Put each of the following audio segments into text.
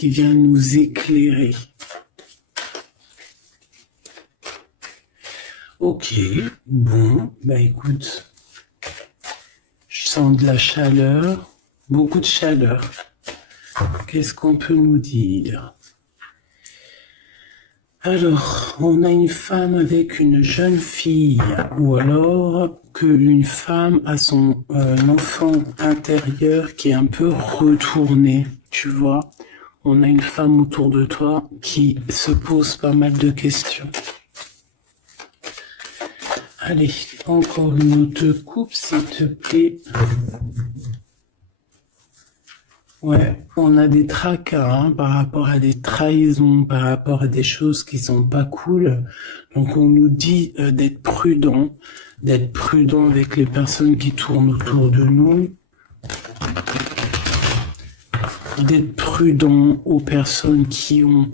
qui vient nous éclairer. Ok, bon, bah écoute, je sens de la chaleur, beaucoup de chaleur. Qu'est-ce qu'on peut nous dire? Alors, on a une femme avec une jeune fille, ou alors qu'une femme a son enfant intérieur qui est un peu retourné, tu vois. On a une femme autour de toi qui se pose pas mal de questions. Allez, encore une autre coupe, s'il te plaît. Ouais, on a des tracas hein, par rapport à des trahisons, par rapport à des choses qui sont pas cool. Donc on nous dit d'être prudent avec les personnes qui tournent autour de nous, d'être prudent aux personnes qui ont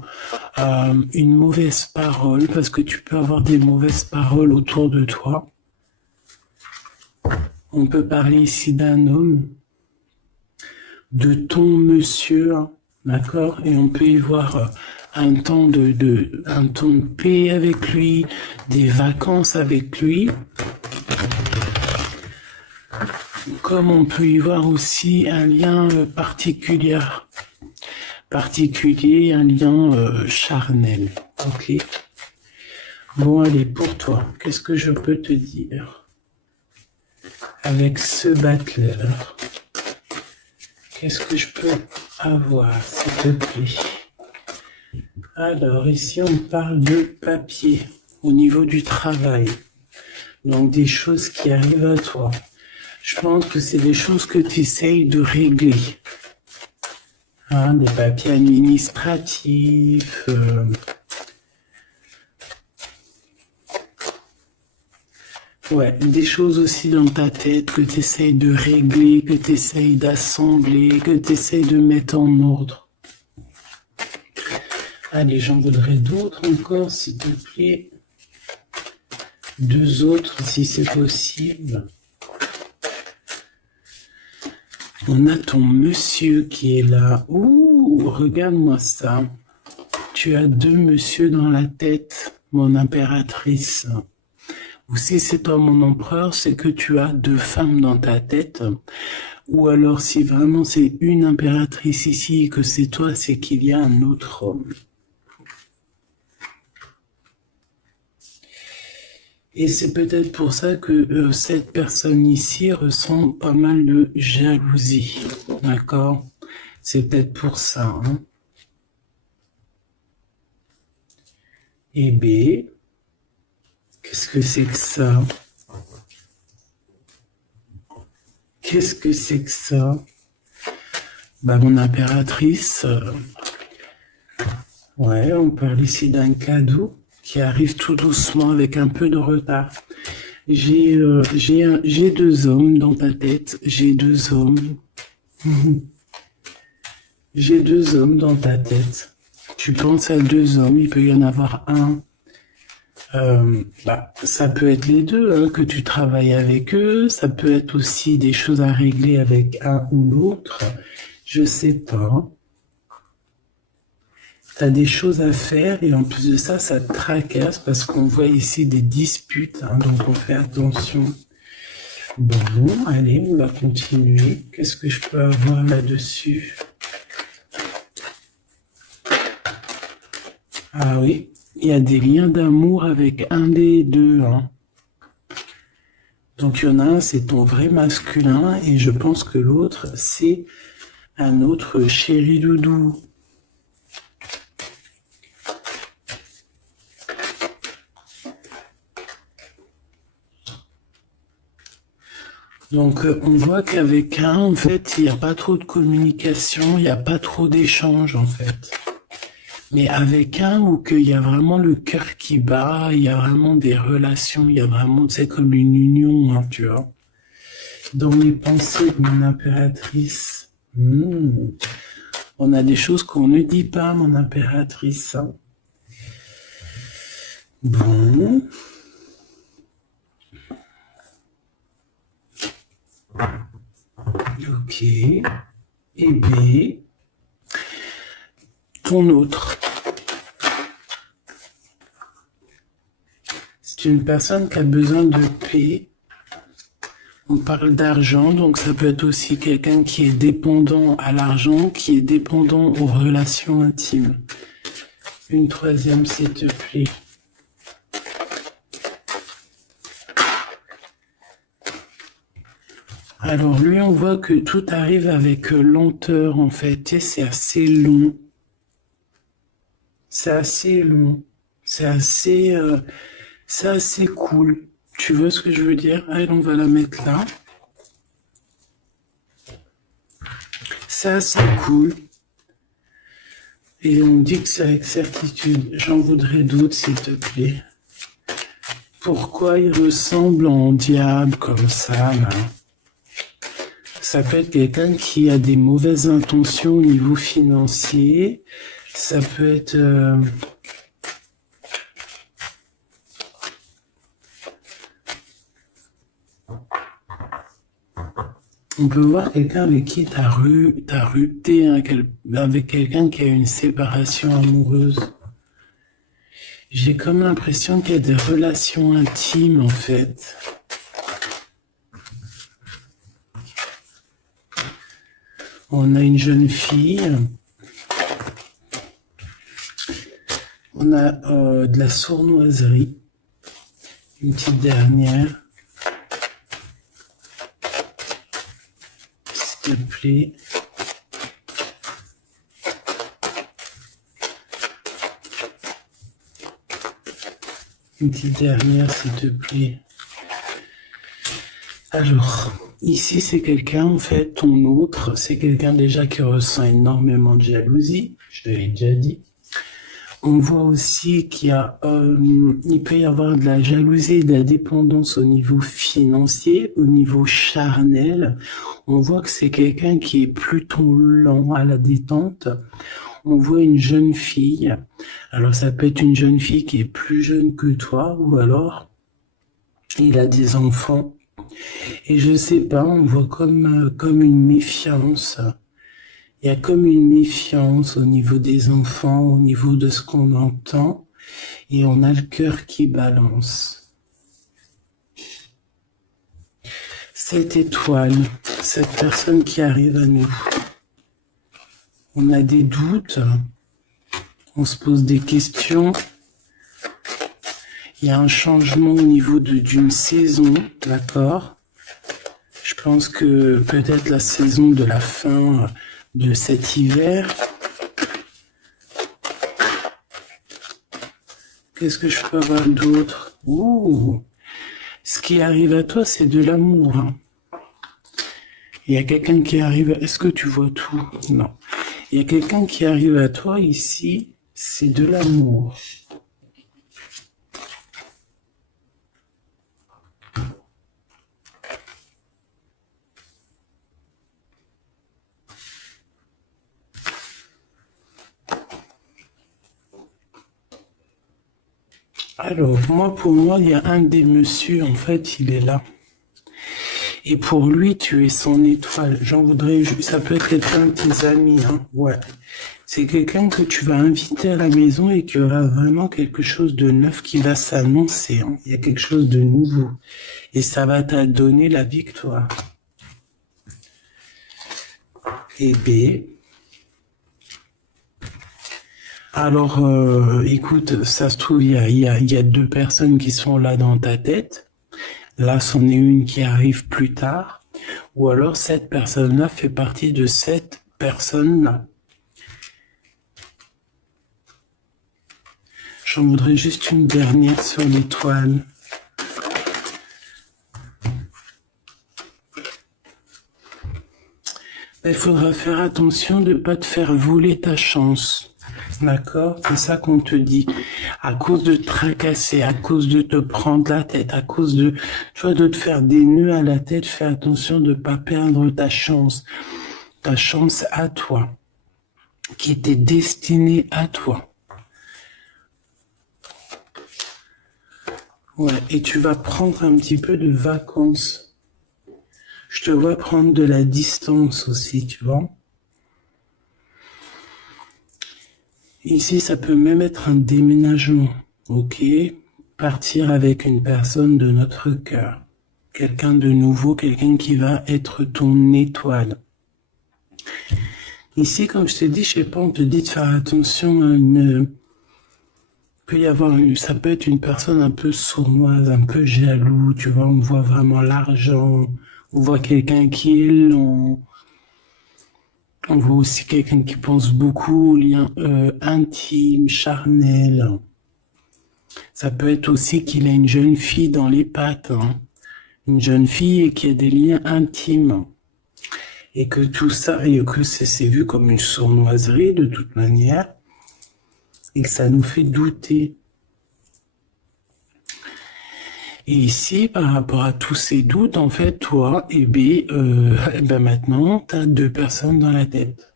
une mauvaise parole, parce que tu peux avoir des mauvaises paroles autour de toi. On peut parler ici d'un homme, de ton monsieur, hein, d'accord? Et on peut y voir un temps de paix avec lui, des vacances avec lui. Comme on peut y voir aussi un lien particulier, un lien charnel. Ok. Bon, allez, pour toi, qu'est-ce que je peux te dire? Avec ce battleur, qu'est-ce que je peux avoir, s'il te plaît? Alors, ici, on parle de papier au niveau du travail. Donc, des choses qui arrivent à toi. Je pense que c'est des choses que tu essayes de régler. Hein, des papiers administratifs. Ouais, des choses aussi dans ta tête que tu essayes de régler, que tu essayes d'assembler, que tu essayes de mettre en ordre. Allez, j'en voudrais d'autres encore, s'il te plaît. 2 autres, si c'est possible. On a ton monsieur qui est là. Ouh, regarde-moi ça. Tu as 2 monsieur dans la tête, mon impératrice. Ou si c'est toi mon empereur, c'est que tu as 2 femmes dans ta tête. Ou alors si vraiment c'est une impératrice ici et que c'est toi, c'est qu'il y a un autre homme. Et c'est peut-être pour ça que cette personne ici ressent pas mal de jalousie. D'accord? C'est peut-être pour ça. Hein? Et B, qu'est-ce que c'est que ça? Qu'est-ce que c'est que ça? Bah, mon impératrice, ouais, on parle ici d'un cadeau qui arrive tout doucement avec un peu de retard. J'ai 2 hommes dans ta tête. J'ai 2 hommes. J'ai 2 hommes dans ta tête. Tu penses à 2 hommes, il peut y en avoir un. Ça peut être les 2, hein, que tu travailles avec eux. Ça peut être aussi des choses à régler avec un ou l'autre. Je sais pas. T'as des choses à faire et en plus de ça, ça te tracasse parce qu'on voit ici des disputes, hein, donc on fait attention. Bon, allez, on va continuer. Qu'est-ce que je peux avoir là-dessus? Ah oui, il y a des liens d'amour avec un des 2. Hein. Donc il y en a un, c'est ton vrai masculin et je pense que l'autre, c'est un autre chéri doudou. Donc on voit qu'avec un, en fait, il n'y a pas trop de communication, il n'y a pas trop d'échange, en fait. Mais avec un, où qu'il y a vraiment le cœur qui bat, il y a vraiment des relations, il y a vraiment, c'est comme une union, hein, tu vois. Dans les pensées de mon impératrice, on a des choses qu'on ne dit pas, mon impératrice. Hein. Bon... Ok. Et B. ton autre. C'est une personne qui a besoin de paix. On parle d'argent, donc ça peut être aussi quelqu'un qui est dépendant à l'argent, qui est dépendant aux relations intimes. Une troisième, s'il te plaît. Alors lui, on voit que tout arrive avec lenteur en fait, et c'est assez long. C'est assez long. C'est assez cool. Tu vois ce que je veux dire? Allez, on va la mettre là. C'est assez cool. Et on dit que c'est avec certitude. J'en voudrais d'autres, s'il te plaît. Pourquoi il ressemble en diable comme ça, là? Ça peut être quelqu'un qui a des mauvaises intentions au niveau financier. Ça peut être... On peut voir quelqu'un avec qui t'as rupté, hein, avec quelqu'un qui a une séparation amoureuse. J'ai comme l'impression qu'il y a des relations intimes, en fait. On a une jeune fille. On a de la sournoiserie. Une petite dernière. S'il te plaît. Une petite dernière, s'il te plaît. Alors, ici, c'est quelqu'un, en fait, ton autre, c'est quelqu'un déjà qui ressent énormément de jalousie. Je te l'ai déjà dit. On voit aussi qu'il y a, il peut y avoir de la jalousie et de la dépendance au niveau financier, au niveau charnel. On voit que c'est quelqu'un qui est plutôt lent à la détente. On voit une jeune fille. Alors ça peut être une jeune fille qui est plus jeune que toi, ou alors il a des enfants. Et je sais pas, on voit comme une méfiance. Il y a comme une méfiance au niveau des enfants, au niveau de ce qu'on entend, et on a le cœur qui balance. Cette étoile, cette personne qui arrive à nous, on a des doutes, on se pose des questions, il y a un changement au niveau d'une saison, d'accord? Je pense que peut-être la saison de la fin de cet hiver. Qu'est-ce que je peux avoir d'autre? Ouh, ce qui arrive à toi, c'est de l'amour. Hein. Il y a quelqu'un qui arrive... Est-ce que tu vois tout? Non. Il y a quelqu'un qui arrive à toi ici, c'est de l'amour. Alors, pour moi, il y a un des messieurs, en fait, il est là. Et pour lui, tu es son étoile. J'en voudrais, ça peut être quelqu'un de tes amis, hein. Ouais. C'est quelqu'un que tu vas inviter à la maison et qu'il y aura vraiment quelque chose de neuf qui va s'annoncer, hein. Il y a quelque chose de nouveau. Et ça va te donner la victoire. Et B. Alors, écoute, ça se trouve, il y a deux personnes qui sont là dans ta tête. Là, c'en est une qui arrive plus tard. Ou alors, cette personne-là fait partie de cette personne-là. J'en voudrais juste une dernière sur l'étoile. Il faudra faire attention de ne pas te faire voler ta chance. D'accord? C'est ça qu'on te dit. À cause de te tracasser, à cause de te prendre la tête, à cause de, tu vois, de te faire des nœuds à la tête, fais attention de ne pas perdre ta chance à toi, qui était destinée à toi. Ouais, et tu vas prendre un petit peu de vacances. Je te vois prendre de la distance aussi, tu vois. Ici, ça peut même être un déménagement, ok? Partir avec une personne de notre cœur. Quelqu'un de nouveau, quelqu'un qui va être ton étoile. Ici, comme je t'ai dit, je sais pas, on te dit de faire attention à une... peut y avoir ça peut être une personne un peu sournoise, un peu jaloux, tu vois, on voit vraiment l'argent, on voit quelqu'un qui est lent, on voit aussi quelqu'un qui pense beaucoup aux liens intimes, charnels. Ça peut être aussi qu'il a une jeune fille dans les pattes, hein. Une jeune fille et qui a des liens intimes. Et que tout ça, et que c'est vu comme une sournoiserie de toute manière, et que ça nous fait douter. Et ici, par rapport à tous ces doutes, en fait, toi, maintenant, tu as 2 personnes dans la tête.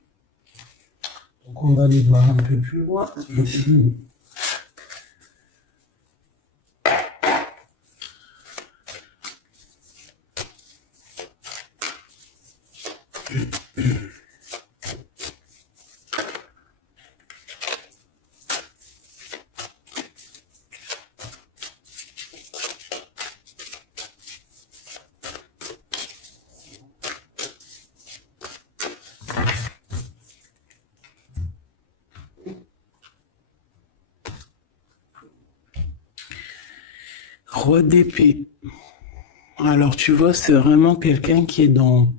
Donc, on va les voir un peu plus loin. Roi d'épée. Alors, tu vois, c'est vraiment quelqu'un qui est dans...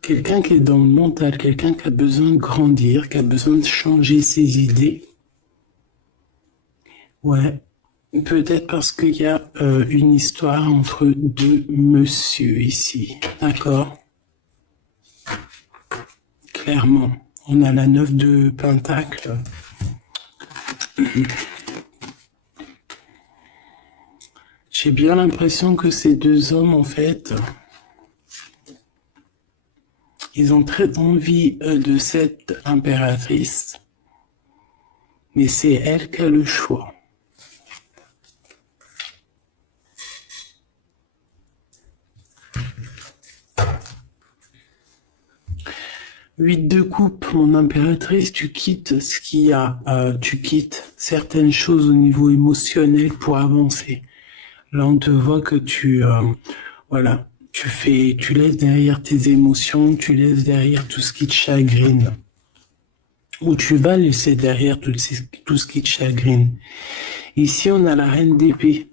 Quelqu'un qui est dans le mental, quelqu'un qui a besoin de grandir, qui a besoin de changer ses idées. Ouais, peut-être parce qu'il y a une histoire entre 2 monsieur ici, d'accord? Clairement, on a la 9 de Pentacle. J'ai bien l'impression que ces 2 hommes, en fait, ils ont très envie de cette impératrice, mais c'est elle qui a le choix. Huit de coupe, mon impératrice, tu quittes ce qu'il y a, tu quittes certaines choses au niveau émotionnel pour avancer. Là, on te voit que voilà, tu laisses derrière tes émotions, tu laisses derrière tout ce qui te chagrine. Ou tu vas laisser derrière tout ce qui te chagrine. Ici, on a la reine d'épée.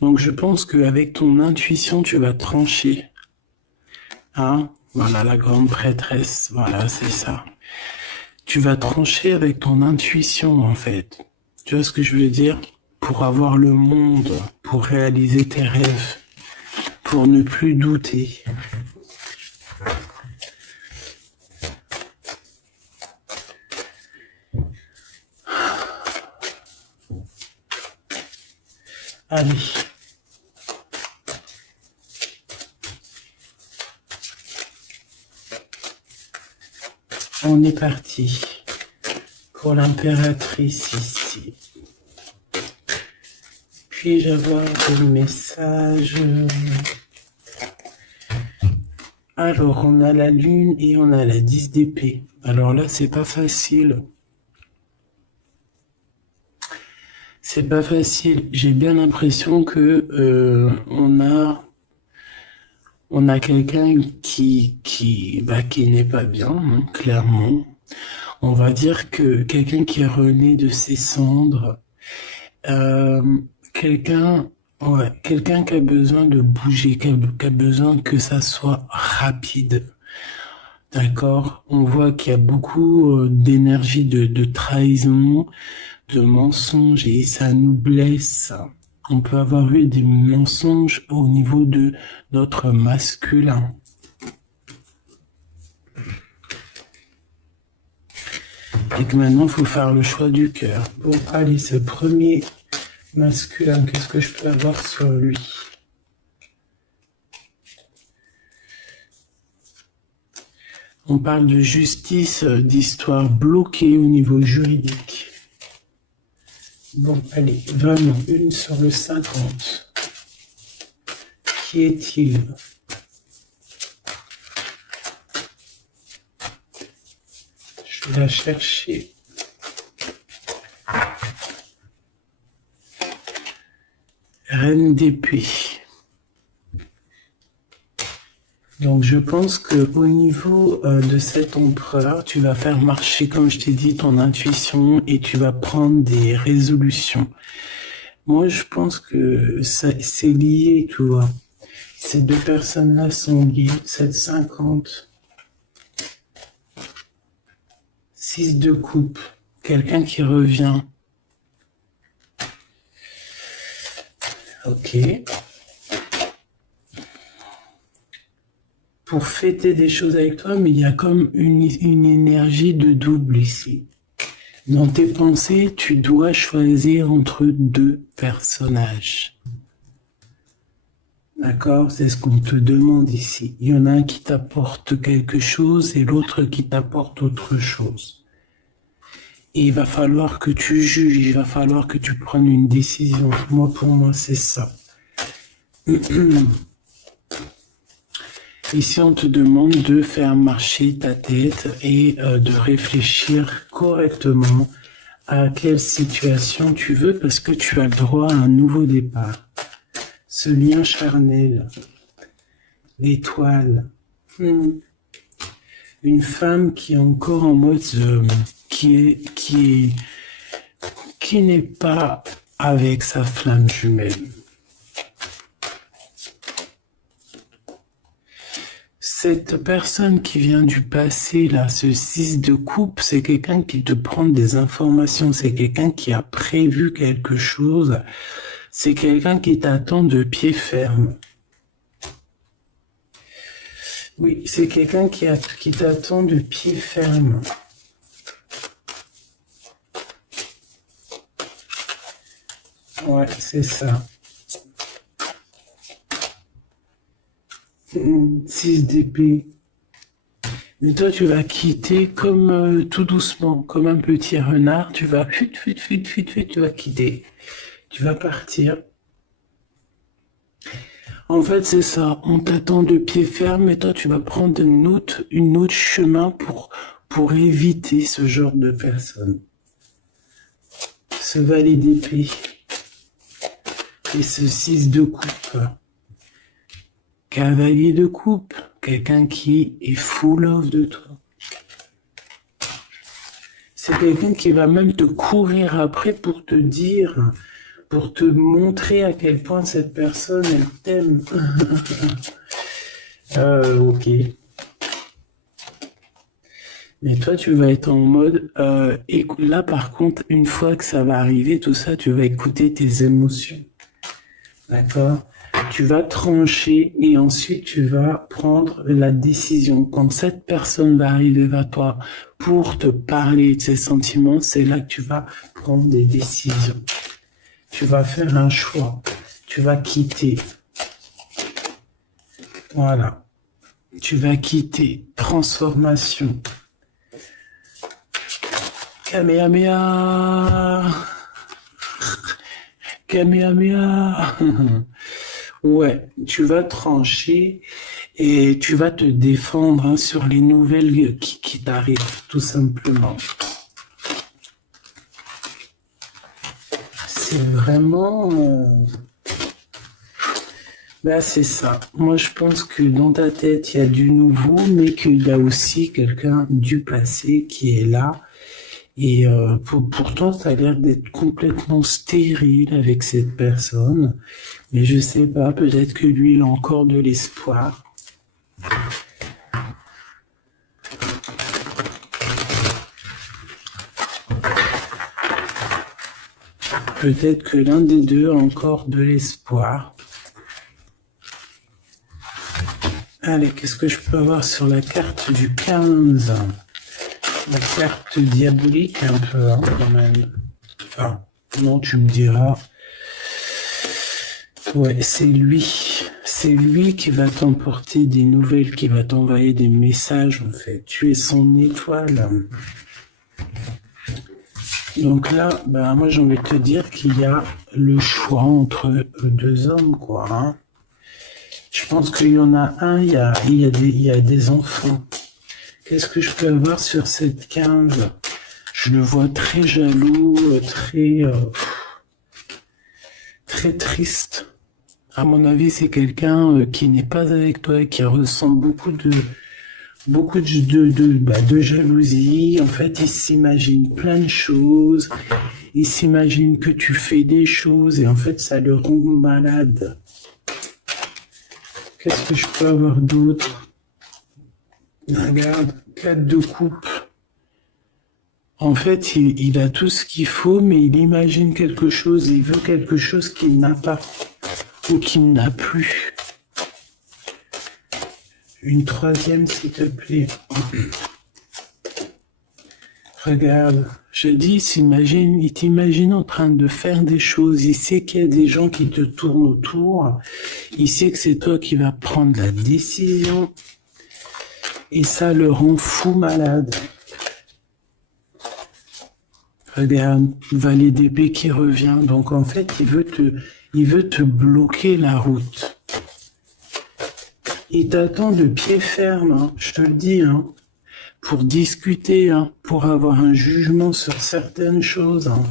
Donc, je pense qu'avec ton intuition, tu vas trancher. Hein? Voilà, la grande prêtresse. Voilà, c'est ça. Tu vas trancher avec ton intuition, en fait. Tu vois ce que je veux dire? Pour avoir le monde, pour réaliser tes rêves, pour ne plus douter. Allez. On est parti pour l'impératrice ici. Puis-je avoir des messages? Alors, on a la lune et on a la 10 d'épée. Alors là, c'est pas facile. C'est pas facile. J'ai bien l'impression que on a quelqu'un qui n'est pas bien, hein, clairement. On va dire que quelqu'un qui est rené de ses cendres, quelqu'un qui a besoin de bouger, qui a besoin que ça soit rapide. D'accord? On voit qu'il y a beaucoup d'énergie de trahison, de mensonges, et ça nous blesse. On peut avoir eu des mensonges au niveau de notre masculin. Et que maintenant, il faut faire le choix du cœur. Bon, allez, ce premier masculin, qu'est-ce que je peux avoir sur lui? On parle de justice, d'histoire bloquée au niveau juridique. Bon, allez, vraiment, une sur le 50. Qui est-il? Je Il a cherché. Reine d'épée. Donc je pense que au niveau de cet empereur, tu vas faire marcher, comme je t'ai dit, ton intuition et tu vas prendre des résolutions. Moi, je pense que c'est lié, tu vois. Ces deux personnes-là sont liées. 7,50. 6 de coupe. Quelqu'un qui revient. Ok. Pour fêter des choses avec toi, mais il y a comme une énergie de double ici. Dans tes pensées, tu dois choisir entre deux personnages. D'accord? C'est ce qu'on te demande ici. Il y en a un qui t'apporte quelque chose et l'autre qui t'apporte autre chose. Et il va falloir que tu juges, il va falloir que tu prennes une décision. Moi, pour moi, c'est ça. Ici, on te demande de faire marcher ta tête et de réfléchir correctement à quelle situation tu veux parce que tu as le droit à un nouveau départ. Ce lien charnel, l'étoile, une femme qui est encore en mode, qui n'est pas avec sa flamme jumelle. Cette personne qui vient du passé, là, ce 6 de coupe, c'est quelqu'un qui te prend des informations, c'est quelqu'un qui a prévu quelque chose, c'est quelqu'un qui t'attend de pied ferme. Oui, c'est quelqu'un qui t'attend de pied ferme. Ouais, c'est ça. 6 d'épée. Mais toi, tu vas quitter comme tout doucement, comme un petit renard. Tu vas tu vas quitter. Tu vas partir. En fait, c'est ça. On t'attend de pied ferme et toi, tu vas prendre une autre chemin pour éviter ce genre de personne. Ce valet d'épée. Et ce 6 de coupe. Cavalier de coupe, quelqu'un qui est full of de toi. C'est quelqu'un qui va même te courir après pour te dire, pour te montrer à quel point cette personne, elle t'aime. Ok. Mais toi, tu vas être en mode... et là, par contre, une fois que ça va arriver, tout ça, tu vas écouter tes émotions. D'accord ? Tu vas trancher et ensuite tu vas prendre la décision. Quand cette personne va arriver vers toi pour te parler de ses sentiments, c'est là que tu vas prendre des décisions. Tu vas faire un choix. Tu vas quitter. Voilà. Tu vas quitter. Transformation. Kamehameha. Kamehameha. Ouais, tu vas trancher et tu vas te défendre sur les nouvelles qui t'arrivent, tout simplement. C'est vraiment... c'est ça. Moi, je pense que dans ta tête, il y a du nouveau, mais qu'il y a aussi quelqu'un du passé qui est là. Et pourtant, ça a l'air d'être complètement stérile avec cette personne. Mais je sais pas, peut-être que lui, il a encore de l'espoir. Peut-être que l'un des deux a encore de l'espoir. Allez, qu'est-ce que je peux avoir sur la carte du 15 ? La carte diabolique un peu, hein, quand même. Enfin, non, tu me diras. Ouais, c'est lui. C'est lui qui va t'emporter des nouvelles, qui va t'envoyer des messages, en fait. Tu es son étoile. Donc là, moi, j'ai envie de te dire qu'il y a le choix entre deux hommes, quoi. Hein. Je pense qu'il y en a un, il y a des enfants. Qu'est-ce que je peux avoir sur cette 15? Je le vois très jaloux, très triste. À mon avis, c'est quelqu'un qui n'est pas avec toi et qui ressent beaucoup de jalousie. En fait, il s'imagine plein de choses. Il s'imagine que tu fais des choses et en fait, ça le rend malade. Qu'est-ce que je peux avoir d'autre? Regarde, 4 de coupe. En fait, il a tout ce qu'il faut, mais il imagine quelque chose. Il veut quelque chose qu'il n'a pas ou qu'il n'a plus. Une 3e, s'il te plaît. Regarde, je dis, il t'imagine en train de faire des choses. Il sait qu'il y a des gens qui te tournent autour. Il sait que c'est toi qui vas prendre la décision. Et ça le rend fou malade. Regarde, valet d'épée qui revient. Donc en fait, il veut te bloquer la route. Il t'attend de pied ferme, hein, je te le dis, hein, pour discuter, hein, pour avoir un jugement sur certaines choses. Hein.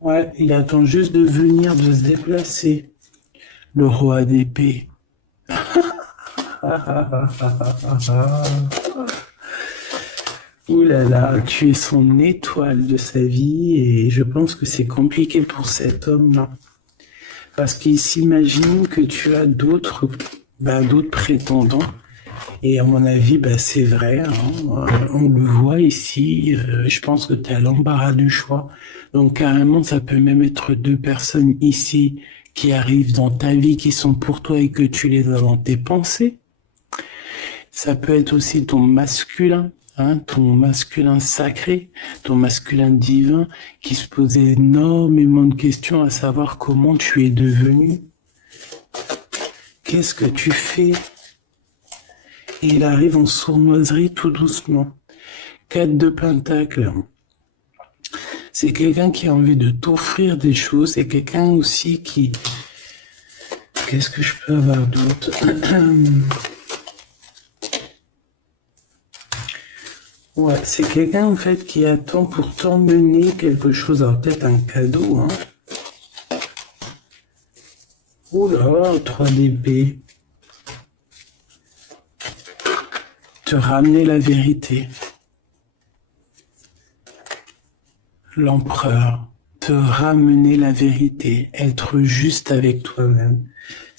Ouais, il attend juste de venir, de se déplacer. Le roi d'épée. Ouh là là, tu es son étoile de sa vie et je pense que c'est compliqué pour cet homme-là. Parce qu'il s'imagine que tu as d'autres prétendants. Et à mon avis, c'est vrai, hein, on le voit ici, je pense que tu as l'embarras du choix. Donc carrément, ça peut même être 2 personnes ici qui arrivent dans ta vie, qui sont pour toi et que tu les as dans tes pensées. Ça peut être aussi ton masculin. Hein, ton masculin sacré, ton masculin divin, qui se posait énormément de questions à savoir comment tu es devenu. Qu'est-ce que tu fais? Et il arrive en sournoiserie tout doucement. 4 de pentacles. C'est quelqu'un qui a envie de t'offrir des choses. C'est quelqu'un aussi qui... Qu'est-ce que je peux avoir d'autre? Ouais, c'est quelqu'un en fait qui attend pour t'emmener quelque chose, alors peut-être un cadeau, hein. Oh là, 3 d'épée. Te ramener la vérité. L'empereur. Te ramener la vérité. Être juste avec toi-même.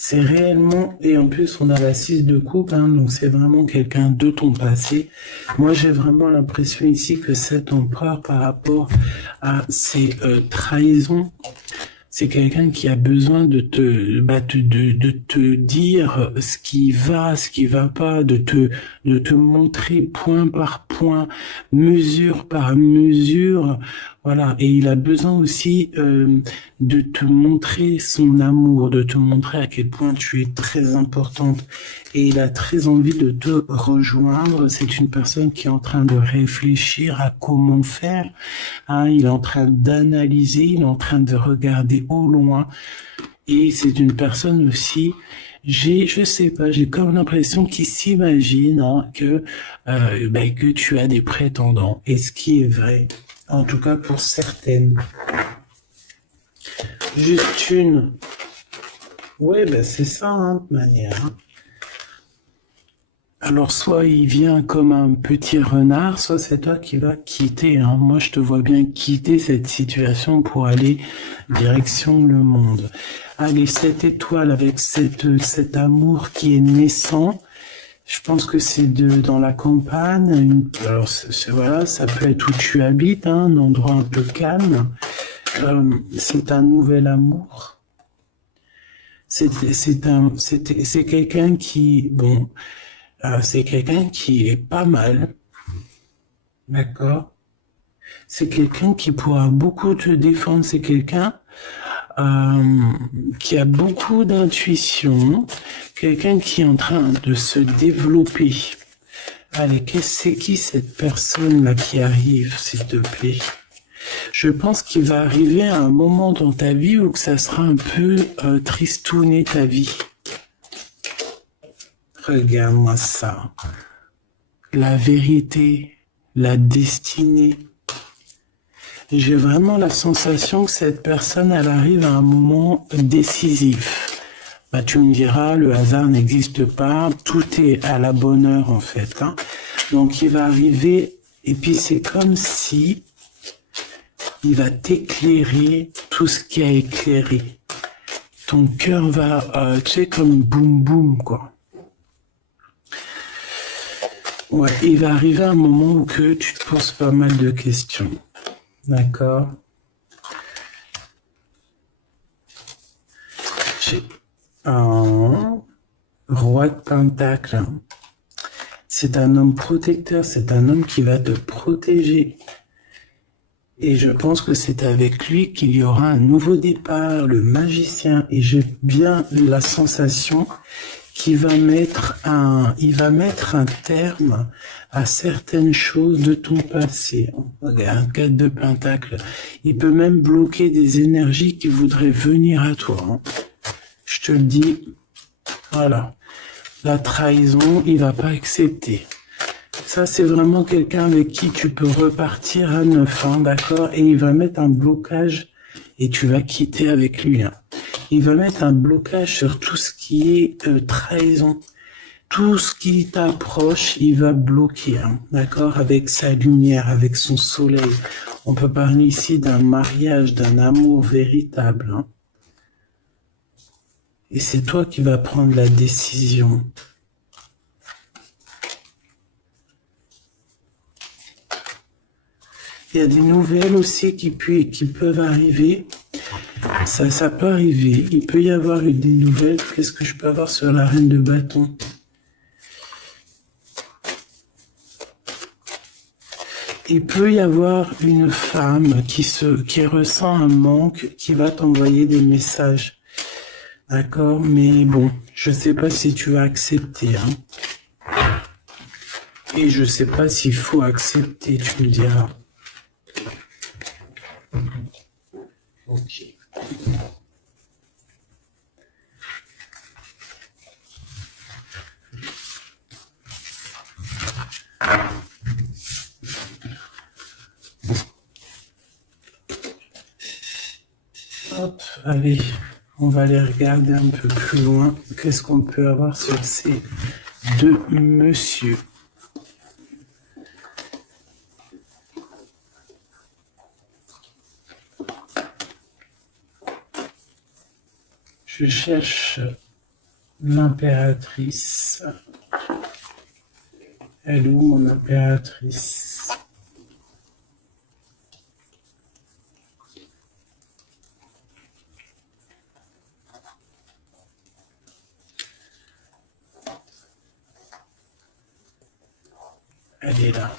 C'est réellement, et en plus on a la 6 de coupe, hein, donc c'est vraiment quelqu'un de ton passé. Moi j'ai vraiment l'impression ici que cet empereur par rapport à ses trahisons, c'est quelqu'un qui a besoin de te dire ce qui va pas, de te montrer point par point, mesure par mesure, voilà. Et il a besoin aussi de te montrer son amour, de te montrer à quel point tu es très importante. Et il a très envie de te rejoindre. C'est une personne qui est en train de réfléchir à comment faire. Hein, il est en train d'analyser, il est en train de regarder au loin. Et c'est une personne aussi, je sais pas, j'ai comme l'impression qu'il s'imagine que tu as des prétendants. Et ce qui est vrai, en tout cas pour certaines. Juste une. Ouais, c'est ça, hein, de manière. Hein. Alors, soit il vient comme un petit renard, soit c'est toi qui vas quitter. Hein. Moi, je te vois bien quitter cette situation pour aller direction le monde. Allez, cette étoile avec cet amour qui est naissant, je pense que c'est dans la campagne. Alors, voilà, ça peut être où tu habites, hein, un endroit un peu calme. C'est un nouvel amour. C'est quelqu'un qui, c'est quelqu'un qui est pas mal, d'accord? C'est quelqu'un qui pourra beaucoup te défendre, c'est quelqu'un qui a beaucoup d'intuition, quelqu'un qui est en train de se développer. Allez, c'est qui cette personne-là qui arrive, s'il te plaît? Je pense qu'il va arriver à un moment dans ta vie où ça sera un peu tristouné ta vie. Regarde-moi ça. la vérité, la destinée. J'ai vraiment la sensation que cette personne, elle arrive à un moment décisif. Bah, tu me diras, le hasard n'existe pas, tout est à la bonne heure en fait. Hein. Donc il va arriver, et puis c'est comme si il va t'éclairer tout ce qui a éclairé. Ton cœur va, tu sais, comme boum boum quoi. Ouais, il va arriver un moment où que tu te poses pas mal de questions. D'accord. J'ai un roi de pentacle. C'est un homme protecteur, c'est un homme qui va te protéger. Et je pense que c'est avec lui qu'il y aura un nouveau départ, le magicien. Et j'ai bien la sensation qu'il va mettre il va mettre un terme à certaines choses de ton passé. Regarde, un 4 de pentacle. Il peut même bloquer des énergies qui voudraient venir à toi. Hein. Je te le dis. Voilà. La trahison, il va pas accepter. Ça, c'est vraiment quelqu'un avec qui tu peux repartir à 9 ans, d'accord? Et il va mettre un blocage et tu vas quitter avec lui. Hein. Il va mettre un blocage sur tout ce qui est trahison. Tout ce qui t'approche, il va bloquer, hein, d'accord? Avec sa lumière, avec son soleil. On peut parler ici d'un mariage, d'un amour véritable. Hein. Et c'est toi qui vas prendre la décision. Il y a des nouvelles aussi qui peuvent arriver. Ça peut arriver. Il peut y avoir des nouvelles. Qu'est-ce que je peux avoir sur la reine de bâton? Il peut y avoir une femme qui ressent un manque, qui va t'envoyer des messages. D'accord? Mais bon, je sais pas si tu vas accepter. Hein. Et je sais pas s'il faut accepter, tu me diras. Ok. Hop, allez, on va aller regarder un peu plus loin. Qu'est-ce qu'on peut avoir sur ces deux messieurs? Je cherche l'impératrice. Elle est où, mon impératrice? Elle est là.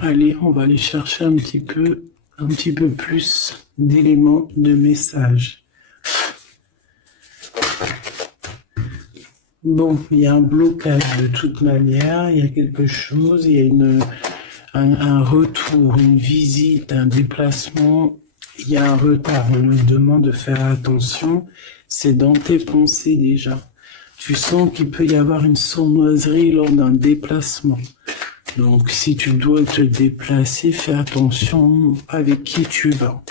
Allez, on va aller chercher un petit peu plus d'éléments de message. Bon, il y a un blocage de toute manière, il y a quelque chose, il y a un retour, une visite, un déplacement, il y a un retard, on nous demande de faire attention, c'est dans tes pensées déjà. Tu sens qu'il peut y avoir une sournoiserie lors d'un déplacement. Donc, si tu dois te déplacer, fais attention avec qui tu vas.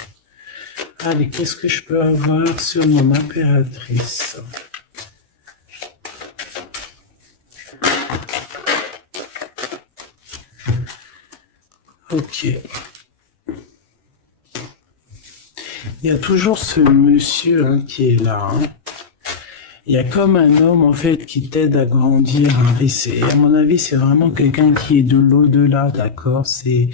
Allez, qu'est-ce que je peux avoir sur mon impératrice? Ok. Il y a toujours ce monsieur hein, qui est là. Hein. Il y a comme un homme en fait qui t'aide à grandir. Hein, et à mon avis, c'est vraiment quelqu'un qui est de l'au-delà, d'accord? Je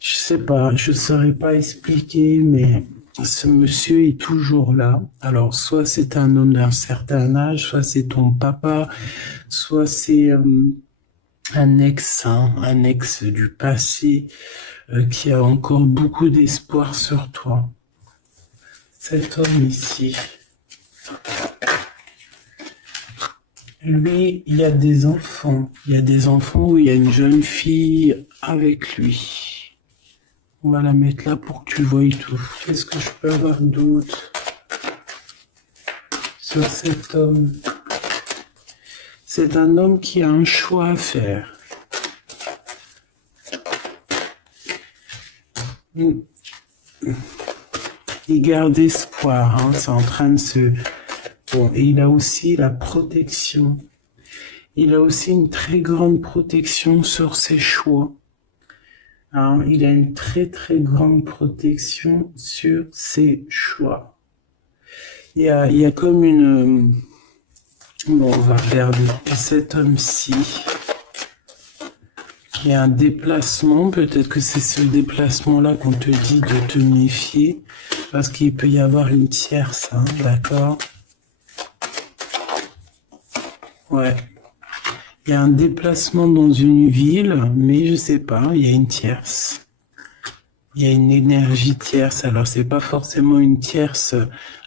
sais pas, je saurais pas expliquer, mais ce monsieur est toujours là. Alors, soit c'est un homme d'un certain âge, soit c'est ton papa, soit c'est un ex du passé qui a encore beaucoup d'espoir sur toi. Cet homme ici. Lui, il y a des enfants. Il y a des enfants où il y a une jeune fille avec lui. On va la mettre là pour que tu voies tout. Qu'est-ce que je peux avoir d'autre sur cet homme? C'est un homme qui a un choix à faire. Il garde espoir, hein, c'est en train de se... Bon, et il a aussi la protection. Il a aussi une très grande protection sur ses choix. Hein, il a une très très grande protection sur ses choix. Il y a comme une... Bon, on va regarder. Cet homme-ci, il y a un déplacement. Peut-être que c'est ce déplacement-là qu'on te dit de te méfier. Parce qu'il peut y avoir une tierce, hein, d'accord? Ouais. Il y a un déplacement dans une ville, mais je sais pas, il y a une tierce. Il y a une énergie tierce. Alors, c'est pas forcément une tierce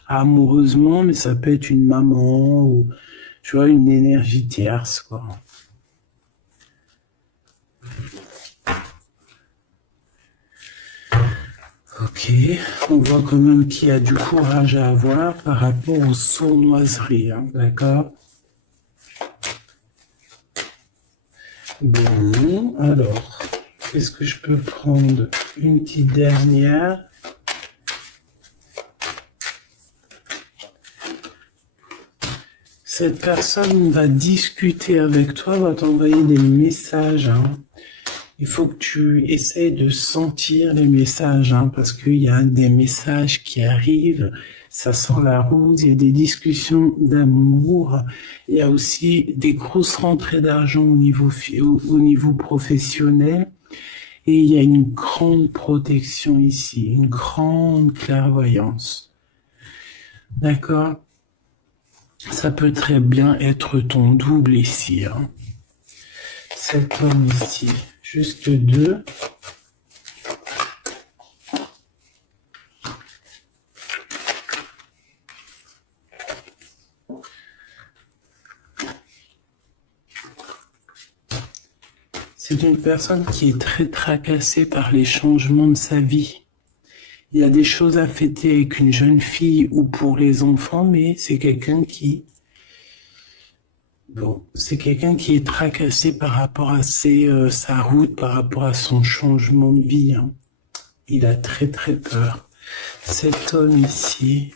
amoureusement, mais ça peut être une maman ou, tu vois, une énergie tierce, quoi. Ok, on voit quand même qu'il y a du courage à avoir par rapport aux sournoiseries, hein, d'accord? Bon, alors, qu'est-ce que je peux prendre? Une petite dernière. Cette personne va discuter avec toi, va t'envoyer des messages. Hein. Il faut que tu essaies de sentir les messages, hein, parce qu'il y a des messages qui arrivent, ça sent la rose, il y a des discussions d'amour, il y a aussi des grosses rentrées d'argent au niveau professionnel, et il y a une grande protection ici, une grande clairvoyance. D'accord? Ça peut très bien être ton double ici. Hein. Cet homme ici, juste deux. C'est une personne qui est très tracassée par les changements de sa vie. Il y a des choses à fêter avec une jeune fille ou pour les enfants, mais c'est quelqu'un qui... Bon, c'est quelqu'un qui est tracassé par rapport à sa route, par rapport à son changement de vie. Hein. Il a très très peur. Cet homme ici...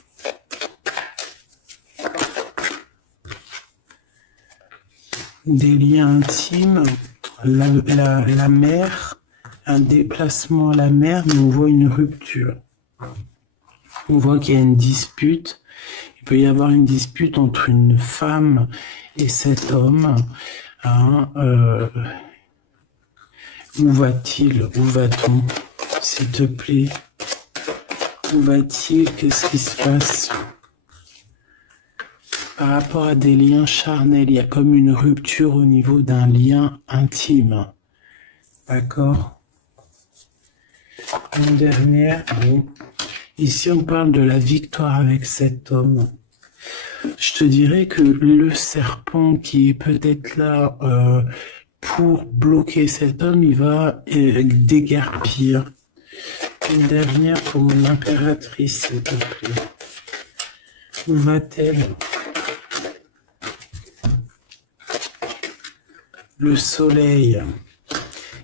Des liens intimes, la mer, un déplacement à la mer, mais on voit une rupture. On voit qu'il y a une dispute. Il peut y avoir une dispute entre une femme et cet homme. Hein, où va-t-il? Où va-t-on? S'il te plaît. Où va-t-il? Qu'est-ce qui se passe? Par rapport à des liens charnels, il y a comme une rupture au niveau d'un lien intime. D'accord? Une dernière, bon. Ici, on parle de la victoire avec cet homme. Je te dirais que le serpent qui est peut-être là pour bloquer cet homme, il va déguerpir. Une dernière pour mon impératrice, s'il te plaît. Où va-t-elle? Le soleil.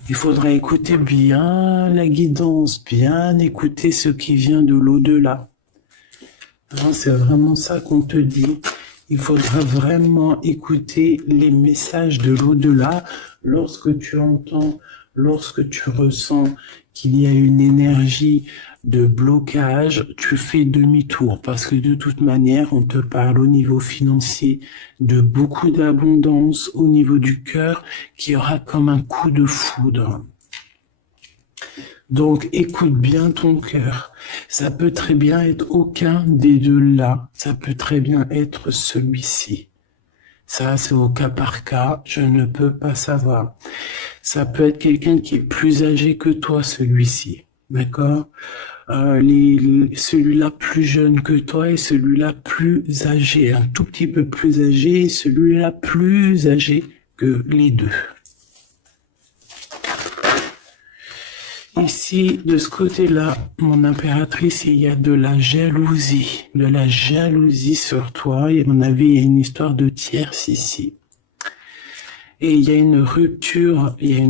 Il faudra écouter bien la guidance, bien écouter ce qui vient de l'au-delà. C'est vraiment ça qu'on te dit. Il faudra vraiment écouter les messages de l'au-delà lorsque tu entends, lorsque tu ressens qu'il y a une énergie de blocage, tu fais demi-tour parce que de toute manière, on te parle au niveau financier de beaucoup d'abondance, au niveau du cœur, qui aura comme un coup de foudre. Donc, écoute bien ton cœur. Ça peut très bien être aucun des deux là. Ça peut très bien être celui-ci. Ça, c'est au cas par cas. Je ne peux pas savoir. Ça peut être quelqu'un qui est plus âgé que toi, celui-ci. D'accord? Celui-là plus jeune que toi et celui-là plus âgé. Un tout petit peu plus âgé et celui-là plus âgé que les deux. Ici, de ce côté-là, mon impératrice, il y a de la jalousie sur toi. Et à mon avis, il y a une histoire de tierce ici. Et il y a une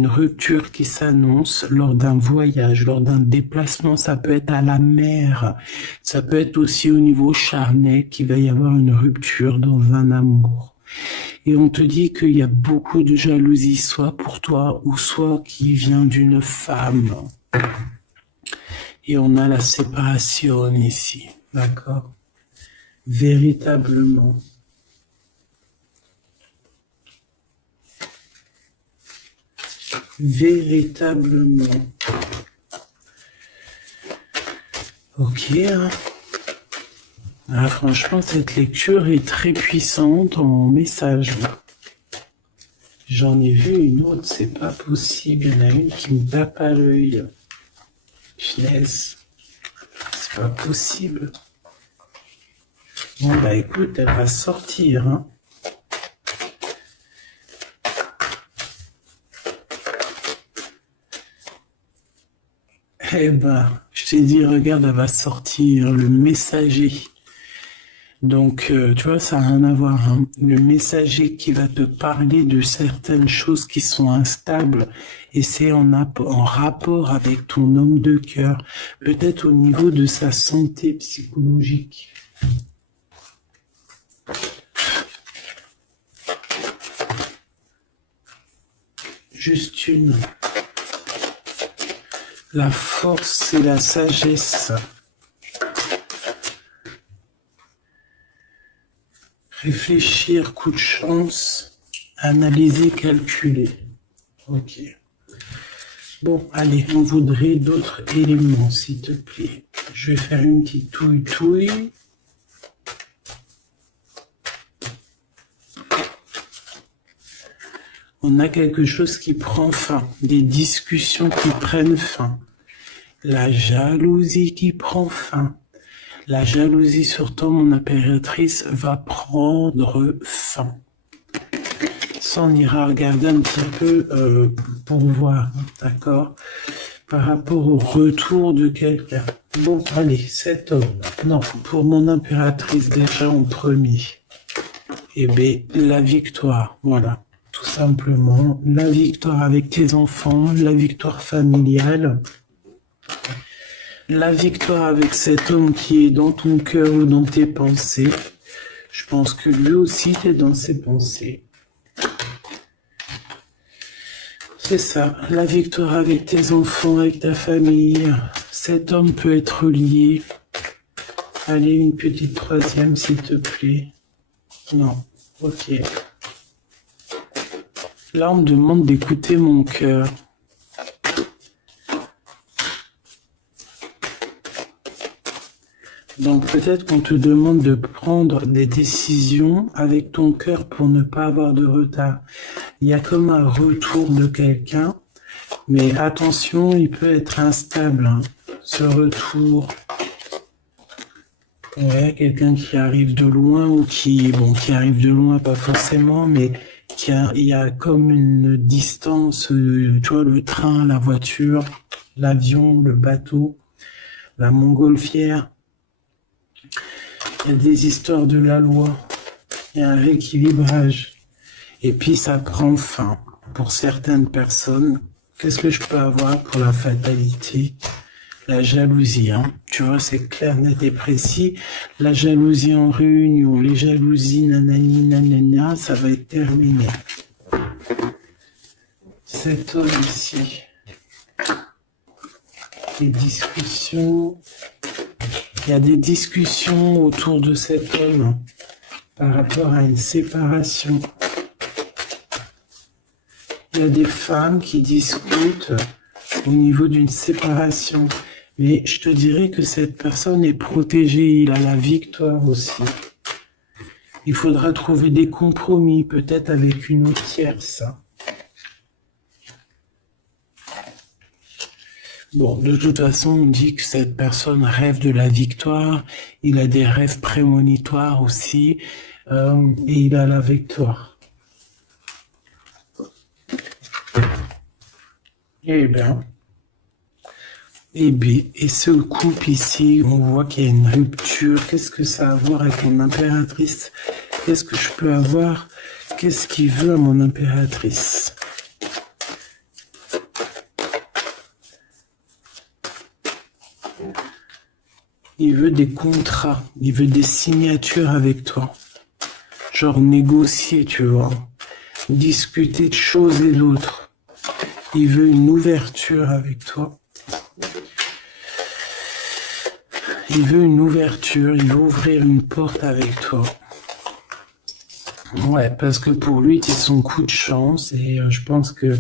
rupture qui s'annonce lors d'un voyage, lors d'un déplacement. Ça peut être à la mer, ça peut être aussi au niveau charnel qu'il va y avoir une rupture dans un amour. Et on te dit qu'il y a beaucoup de jalousie, soit pour toi ou soit qui vient d'une femme. Et on a la séparation ici, d'accord? Véritablement. Véritablement. Ok. Hein. Ah, franchement, cette lecture est très puissante en message. J'en ai vu une autre, c'est pas possible. Il y en a une qui me tape à l'œil. Punaise. C'est pas possible. Bon, bah écoute, elle va sortir. Hein. Eh ben, je t'ai dit, regarde, elle va sortir, le messager. Donc, tu vois, ça n'a rien à voir. Hein. Le messager qui va te parler de certaines choses qui sont instables, et c'est en rapport avec ton homme de cœur, peut-être au niveau de sa santé psychologique. Juste une. La force et la sagesse. Réfléchir, coup de chance, analyser, calculer. Ok. Bon, allez, on voudrait d'autres éléments, s'il te plaît. Je vais faire une petite touille-touille. On a quelque chose qui prend fin, des discussions qui prennent fin. La jalousie qui prend fin. La jalousie sur toi, mon impératrice, va prendre fin. Ça, on ira regarder un petit peu pour voir, d'accord? Par rapport au retour de quelqu'un. Bon, allez, cet homme. Non, pour mon impératrice, déjà en premier. Eh bien, la victoire, voilà. Tout simplement, la victoire avec tes enfants, la victoire familiale. La victoire avec cet homme qui est dans ton cœur ou dans tes pensées. Je pense que lui aussi est dans ses pensées. C'est ça, la victoire avec tes enfants, avec ta famille. Cet homme peut être lié. Allez, une petite troisième, s'il te plaît. Non, ok. Là, on me demande d'écouter mon cœur. Donc peut-être qu'on te demande de prendre des décisions avec ton cœur pour ne pas avoir de retard. Il y a comme un retour de quelqu'un, mais attention, il peut être instable, hein, ce retour. Ouais, quelqu'un qui arrive de loin ou qui arrive de loin, pas forcément, mais il y a comme une distance, tu vois, le train, la voiture, l'avion, le bateau, la montgolfière. Il y a des histoires de la loi, il y a un rééquilibrage. Et puis ça prend fin pour certaines personnes. Qu'est-ce que je peux avoir pour la fatalité? La jalousie, hein. Tu vois, c'est clair, net et précis. La jalousie en réunion, les jalousies, nanani, nanana, ça va être terminé. Cet homme ici. Les discussions. Il y a des discussions autour de cet homme par rapport à une séparation. Il y a des femmes qui discutent au niveau d'une séparation. Mais je te dirais que cette personne est protégée, il a la victoire aussi. Il faudra trouver des compromis, peut-être avec une autre tierce. Bon, de toute façon, on dit que cette personne rêve de la victoire, il a des rêves prémonitoires aussi, et il a la victoire. Eh bien, et ce couple ici, on voit qu'il y a une rupture. Qu'est-ce que ça a à voir avec mon impératrice? Qu'est-ce que je peux avoir Qu'est-ce qu'il veut à mon impératrice? Il veut des contrats, il veut des signatures avec toi. Genre négocier, tu vois. Discuter de choses et d'autres. Il veut une ouverture avec toi. Il veut une ouverture, il veut ouvrir une porte avec toi. Ouais, parce que pour lui, c'est son coup de chance et je pense que,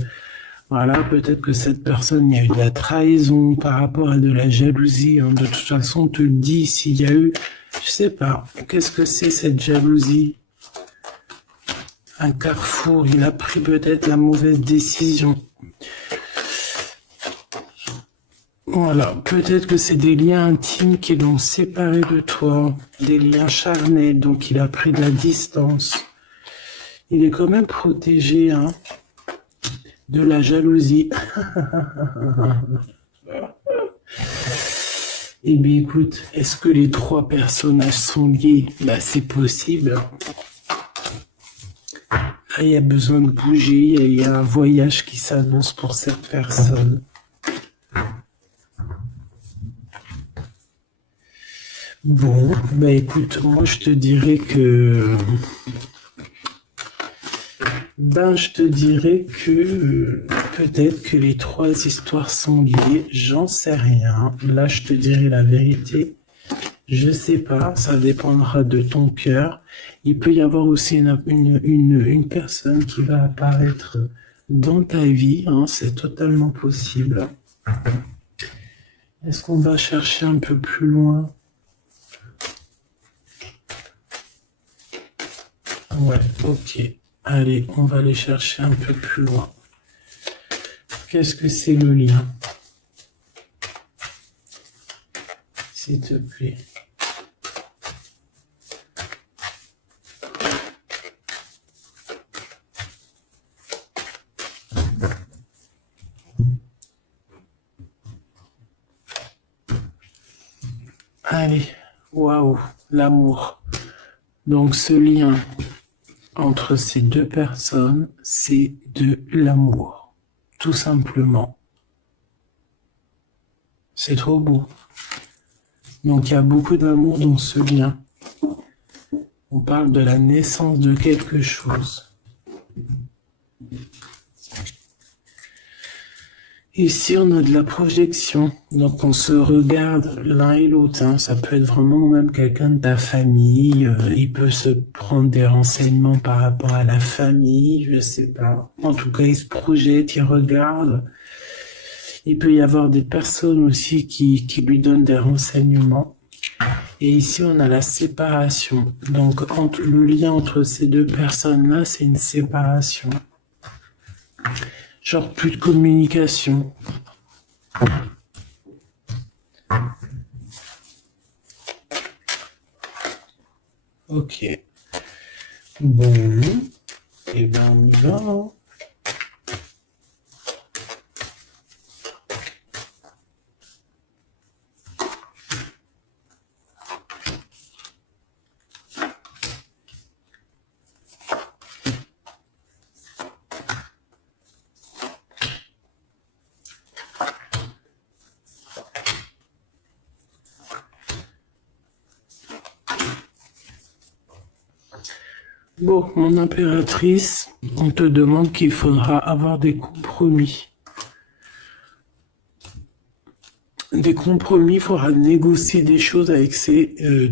voilà, peut-être que cette personne, il y a eu de la trahison par rapport à de la jalousie. Hein. De toute façon, on te le dit, s'il y a eu, je sais pas, qu'est-ce que c'est cette jalousie? Un carrefour, il a pris peut-être la mauvaise décision. Voilà, peut-être que c'est des liens intimes qui l'ont séparé de toi, des liens charnels, donc il a pris de la distance. Il est quand même protégé, hein, de la jalousie. Eh bien écoute, est-ce que les trois personnages sont liés? Bah c'est possible. Là, il y a besoin de bouger, il y a un voyage qui s'annonce pour cette personne. Bon, bah écoute, moi je te dirais que... peut-être que les trois histoires sont liées, j'en sais rien. Là, je te dirai la vérité. Je sais pas, ça dépendra de ton cœur. Il peut y avoir aussi une personne qui va apparaître dans ta vie, hein, c'est totalement possible. Est-ce qu'on va chercher un peu plus loin? Ouais, ok. Allez, on va aller chercher un peu plus loin. Qu'est-ce que c'est le lien? S'il te plaît. Allez, waouh, l'amour. Donc ce lien entre ces deux personnes, c'est de l'amour, tout simplement. C'est trop beau. Donc il y a beaucoup d'amour dans ce lien. On parle de la naissance de quelque chose. Ici, on a de la projection, donc on se regarde l'un et l'autre. Hein. Ça peut être vraiment même quelqu'un de ta famille. Il peut se prendre des renseignements par rapport à la famille, je sais pas. En tout cas, il se projette, il regarde. Il peut y avoir des personnes aussi qui lui donnent des renseignements. Et ici, on a la séparation. Donc, le lien entre ces deux personnes-là, c'est une séparation. Genre plus de communication. Ok. Bon. Et ben on y va. Hein. Bon, mon impératrice, on te demande qu'il faudra avoir des compromis. Des compromis, il faudra négocier des choses avec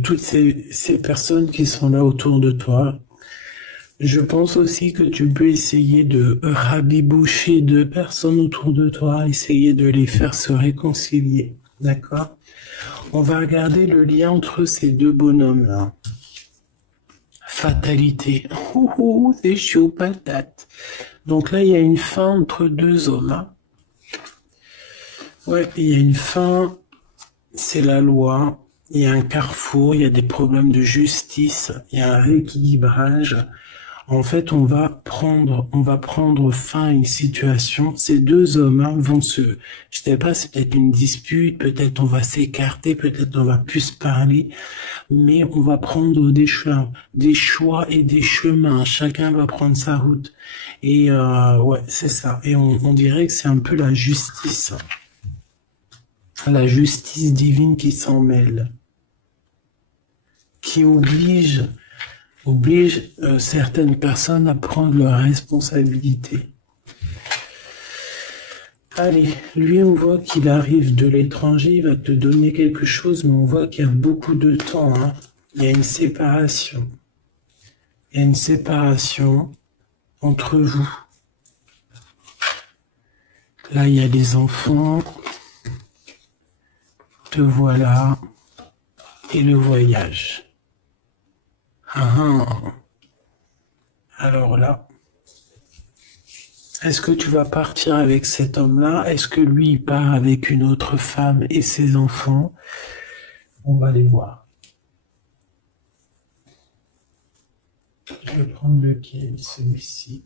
toutes ces personnes qui sont là autour de toi. Je pense aussi que tu peux essayer de rabiboucher deux personnes autour de toi, essayer de les faire se réconcilier. D'accord? On va regarder le lien entre ces deux bonhommes-là. Fatalité. C'est chaud patate. Donc là, il y a une fin entre deux hommes. Hein. Ouais, il y a une fin, c'est la loi. Il y a un carrefour, il y a des problèmes de justice, il y a un rééquilibrage. En fait, on va prendre fin à une situation. Ces deux hommes vont je sais pas, c'est peut-être une dispute, peut-être on va s'écarter, peut-être on va plus se parler, mais on va prendre des choix et des chemins. Chacun va prendre sa route. Et ouais, c'est ça. Et on dirait que c'est un peu la justice divine qui s'en mêle, qui oblige certaines personnes à prendre leurs responsabilités. Allez, lui, on voit qu'il arrive de l'étranger, il va te donner quelque chose, mais on voit qu'il y a beaucoup de temps. Il y a une séparation. Il y a une séparation entre vous. Là, il y a des enfants. Te voilà. Et le voyage. Alors là, est-ce que tu vas partir avec cet homme-là? Est-ce que lui, il part avec une autre femme et ses enfants? On va les voir. Je vais prendre lequel, celui-ci.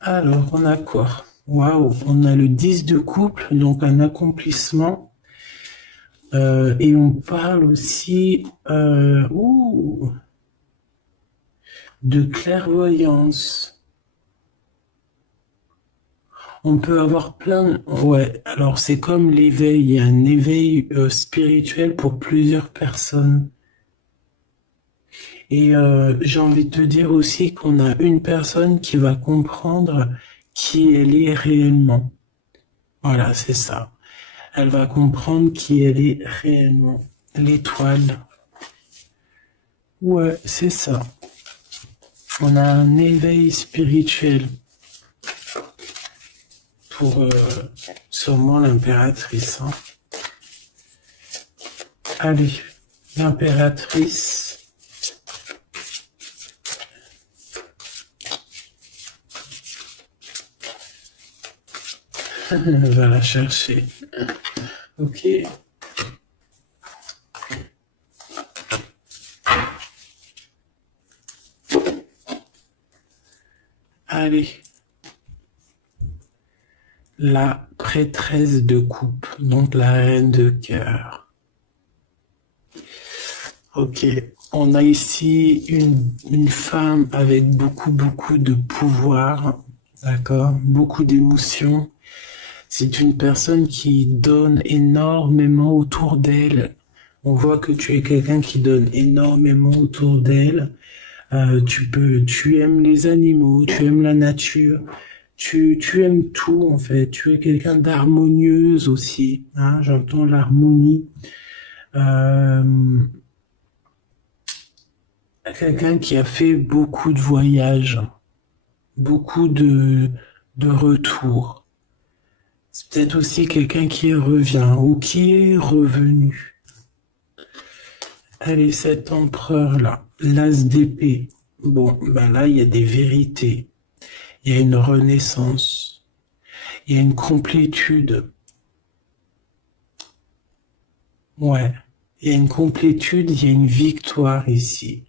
Alors, on a quoi? Waouh, on a le 10 de couple, donc un accomplissement. Et on parle aussi de clairvoyance. On peut avoir plein... Ouais, alors c'est comme l'éveil, il y a un éveil spirituel pour plusieurs personnes. Et j'ai envie de te dire aussi qu'on a une personne qui va comprendre qui elle est réellement. Voilà, c'est ça. Elle va comprendre qui elle est réellement. L'étoile. Ouais, c'est ça. On a un éveil spirituel pour sûrement l'impératrice. Allez, l'impératrice. Va la chercher. Ok. Allez. La prêtresse de coupe, donc la reine de cœur. Ok. On a ici une femme avec beaucoup de pouvoir. D'accord? Beaucoup d'émotions. C'est une personne qui donne énormément autour d'elle. On voit que tu es quelqu'un qui donne énormément autour d'elle. Tu aimes les animaux, tu aimes la nature, tu aimes tout en fait. Tu es quelqu'un d'harmonieuse aussi. J'entends l'harmonie. Quelqu'un qui a fait beaucoup de voyages, beaucoup de retours. C'est peut-être aussi quelqu'un qui revient ou qui est revenu. Allez, cet empereur-là, l'as d'épée. Bon, ben là, il y a des vérités. Il y a une renaissance. Il y a une complétude. Ouais, il y a une complétude, il y a une victoire ici.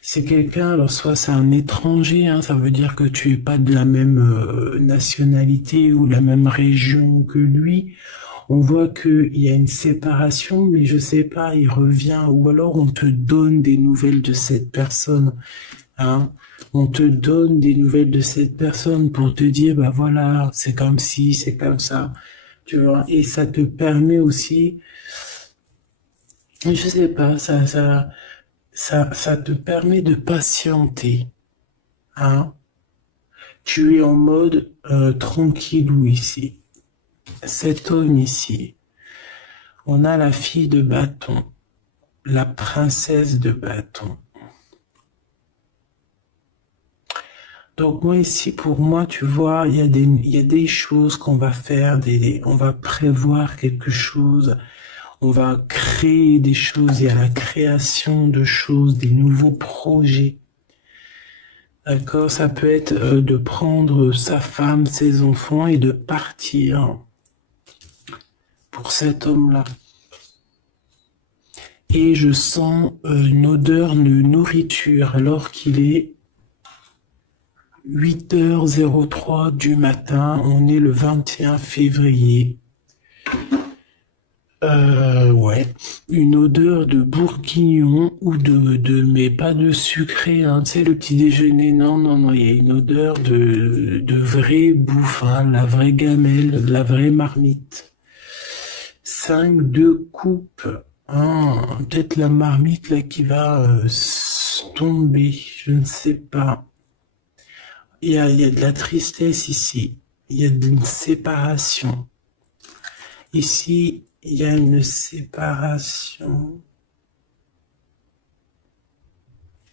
C'est quelqu'un, alors soit c'est un étranger, ça veut dire que tu es pas de la même nationalité ou la même région que lui. On voit qu'il y a une séparation, mais je sais pas, il revient, ou alors on te donne des nouvelles de cette personne. On te donne des nouvelles de cette personne pour te dire, bah voilà, c'est comme ci, c'est comme ça. Tu vois, et ça te permet aussi, je sais pas, ça te permet de patienter. Tu es en mode tranquillou ici. Cet homme ici. On a la fille de bâton. La princesse de bâton. Donc moi ici, pour moi, tu vois, il y a des choses qu'on va faire, on va prévoir quelque chose. On va créer des choses, il y a la création de choses, des nouveaux projets. D'accord, ça peut être de prendre sa femme, ses enfants et de partir pour cet homme-là. Et je sens une odeur de nourriture alors qu'il est 8h03 du matin. On est le 21 février. Ouais, une odeur de bourguignon ou mais pas de sucré, hein, tu sais, le petit déjeuner, non, il y a une odeur de vraie bouffe, hein, la vraie gamelle, la vraie marmite. 5 de coupe, hein, peut-être la marmite là qui va tomber, je ne sais pas. Il y a de la tristesse ici, il y a une séparation. Ici, il y a une séparation.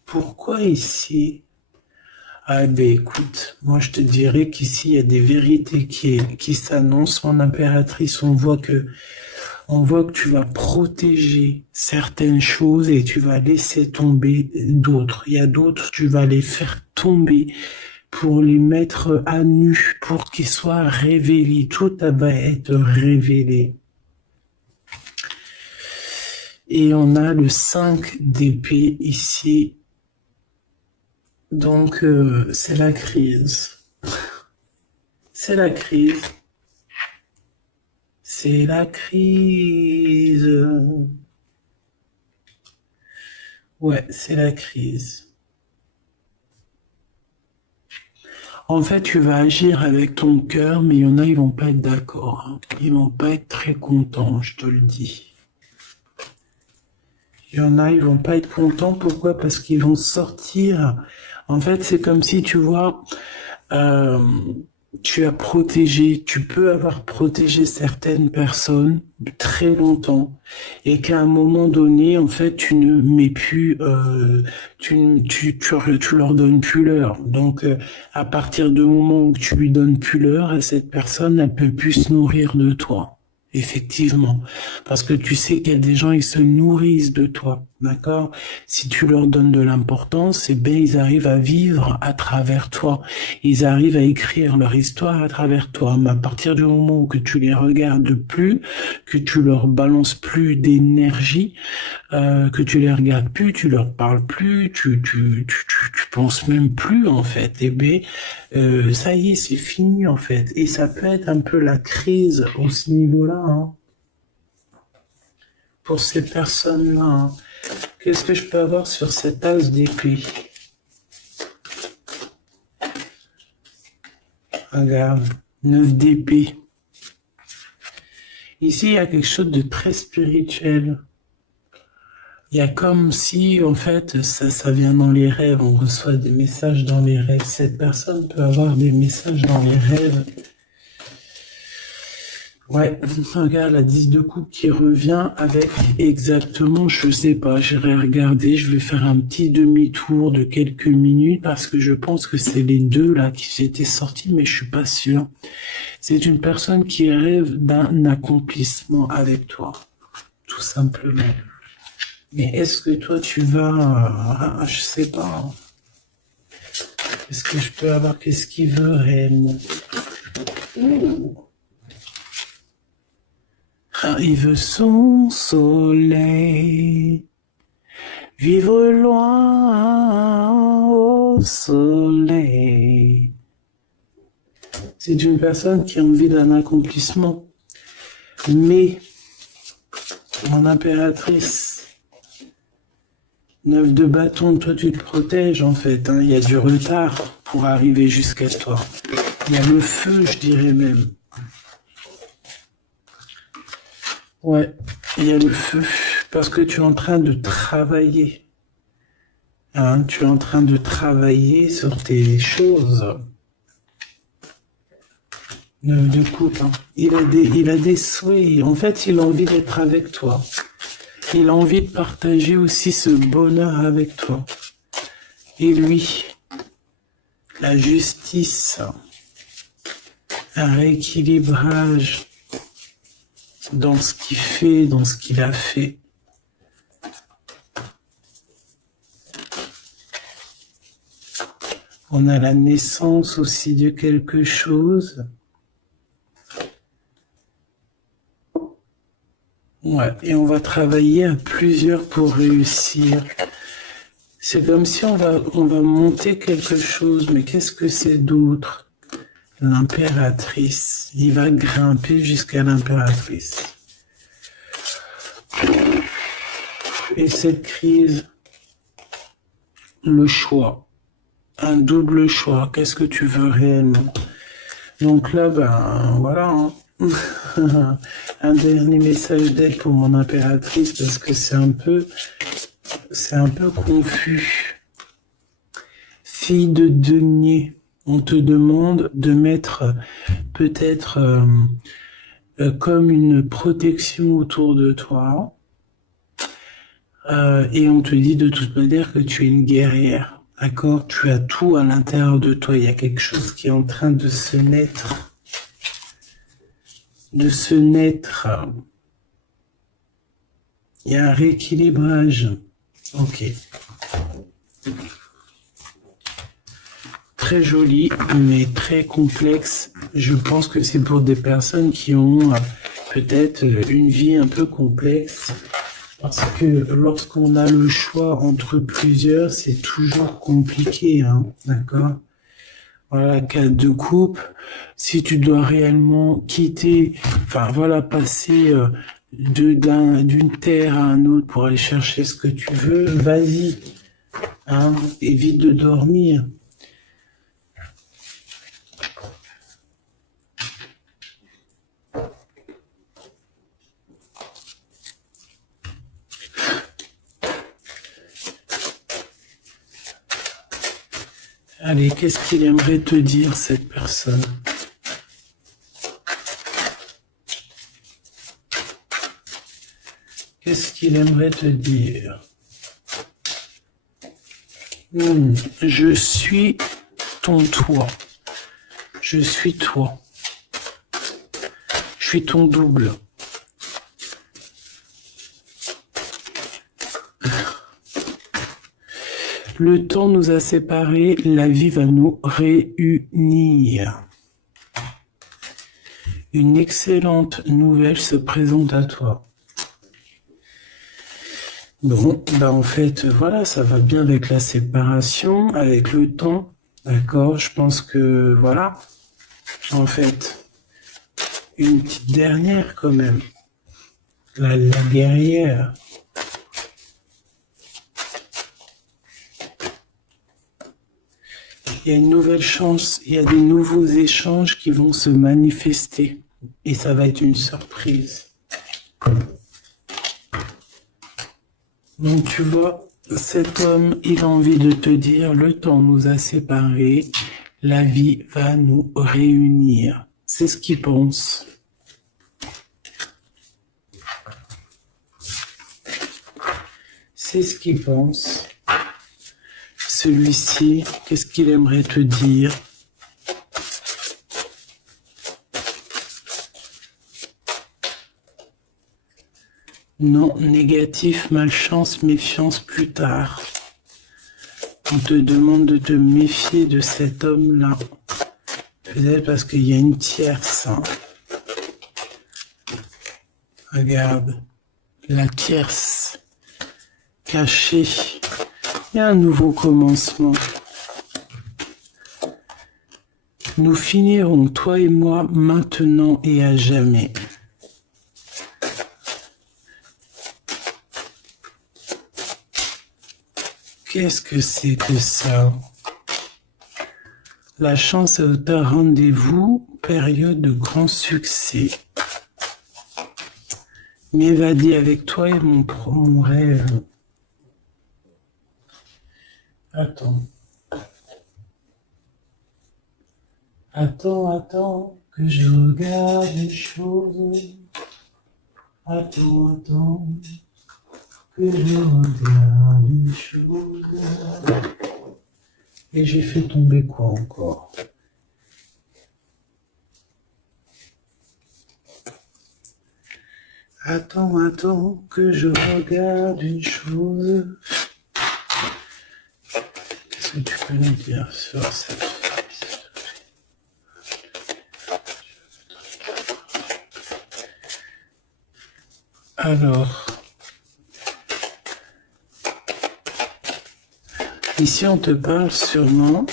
Pourquoi ici? Ah ben écoute, moi je te dirais qu'ici il y a des vérités qui s'annoncent. Mon impératrice, on voit que tu vas protéger certaines choses et tu vas laisser tomber d'autres. Il y a d'autres, tu vas les faire tomber pour les mettre à nu, pour qu'ils soient révélés. Tout va être révélé. Et on a le 5 d'épée ici. Donc, c'est la crise. C'est la crise. C'est la crise. Ouais, c'est la crise. En fait, tu vas agir avec ton cœur, mais il y en a, ils vont pas être d'accord, hein. Ils vont pas être très contents, je te le dis. Il y en a, ils vont pas être contents. Pourquoi? Parce qu'ils vont sortir. En fait, c'est comme si, tu vois, tu as protégé, tu peux avoir protégé certaines personnes très longtemps et qu'à un moment donné, en fait, tu ne mets plus, tu leur donnes plus l'heure. Donc, à partir du moment où tu lui donnes plus l'heure, cette personne, elle peut plus se nourrir de toi. Effectivement, parce que tu sais qu'il y a des gens, ils se nourrissent de toi, d'accord? Si tu leur donnes de l'importance, eh bien, ils arrivent à vivre à travers toi. Ils arrivent à écrire leur histoire à travers toi. Mais à partir du moment où que tu les regardes plus, que tu leur balances plus d'énergie, que tu les regardes plus, tu leur parles plus, tu penses même plus en fait. Eh bien, ça y est, c'est fini en fait. Et ça peut être un peu la crise au ce niveau-là, hein, pour ces personnes-là, hein. Qu'est-ce que je peux avoir sur cette as d'épée? Regarde, 9 d'épée. Ici, il y a quelque chose de très spirituel. Il y a comme si, en fait, ça vient dans les rêves, on reçoit des messages dans les rêves. Cette personne peut avoir des messages dans les rêves. Ouais, regarde la 10 de coupe qui revient avec exactement, je sais pas, j'irai regarder, je vais faire un petit demi-tour de quelques minutes parce que je pense que c'est les deux là qui étaient sortis, mais je suis pas sûr. C'est une personne qui rêve d'un accomplissement avec toi, tout simplement. Mais est-ce que toi tu vas, je sais pas, est-ce que je peux avoir, qu'est-ce qu'il veut réellement? Ah, il veut son soleil, vivre loin au soleil. C'est une personne qui a envie d'un accomplissement. Mais, mon impératrice, 9 de bâton, toi tu te protèges en fait, hein. Il y a du retard pour arriver jusqu'à toi. Il y a le feu, je dirais même. Ouais, il y a le feu, parce que tu es en train de travailler. Hein, tu es en train de travailler sur tes choses. 9 de coupe, hein. Il a des souhaits. En fait, il a envie d'être avec toi. Il a envie de partager aussi ce bonheur avec toi. Et lui, la justice, un rééquilibrage dans ce qu'il fait, dans ce qu'il a fait. On a la naissance aussi de quelque chose. Ouais, et on va travailler à plusieurs pour réussir. C'est comme si on va monter quelque chose, mais qu'est-ce que c'est d'autre? L'impératrice. Il va grimper jusqu'à l'impératrice. Et cette crise, le choix. Un double choix. Qu'est-ce que tu veux réellement? Donc là, ben voilà. Hein. Un dernier message d'aide pour mon impératrice parce que c'est un peu confus. Fille de denier, on te demande de mettre peut-être comme une protection autour de toi et on te dit de toute manière que tu es une guerrière. D'accord? Tu as tout à l'intérieur de toi. Il y a quelque chose qui est en train de se naître. Il y a un rééquilibrage. Ok. Très joli, mais très complexe. Je pense que c'est pour des personnes qui ont peut-être une vie un peu complexe. Parce que lorsqu'on a le choix entre plusieurs, c'est toujours compliqué, hein, d'accord? Voilà, cas de couple, si tu dois réellement quitter, enfin voilà, passer d'une terre à un autre pour aller chercher ce que tu veux, vas-y, hein, évite de dormir. Allez, qu'est-ce qu'il aimerait te dire, cette personne? Qu'est-ce qu'il aimerait te dire? Je suis ton toi. Je suis toi. Je suis ton double. Le temps nous a séparés, la vie va nous réunir. Une excellente nouvelle se présente à toi. Bon, bah en fait, voilà, ça va bien avec la séparation, avec le temps, d'accord? Je pense que, voilà, en fait, une petite dernière quand même. La guerrière. Il y a une nouvelle chance, il y a des nouveaux échanges qui vont se manifester. Et ça va être une surprise. Donc tu vois, cet homme, il a envie de te dire, le temps nous a séparés, la vie va nous réunir. C'est ce qu'il pense. C'est ce qu'il pense. Celui-ci, qu'est-ce qu'il aimerait te dire? Non, négatif, malchance, méfiance plus tard. On te demande de te méfier de cet homme-là. Peut-être parce qu'il y a une tierce. Hein. Regarde, la tierce cachée. Il y a un nouveau commencement. Nous finirons, toi et moi, maintenant et à jamais. Qu'est-ce que c'est que ça? La chance est un rendez-vous, période de grand succès. M'évader avec toi est mon rêve. Attends. Attends, que je regarde les choses. Attends, que je regarde les choses. Et j'ai fait tomber quoi encore? Attends, que je regarde une chose. Qu'est-ce que tu peux nous dire sur cette fille? Alors, ici on te parle sûrement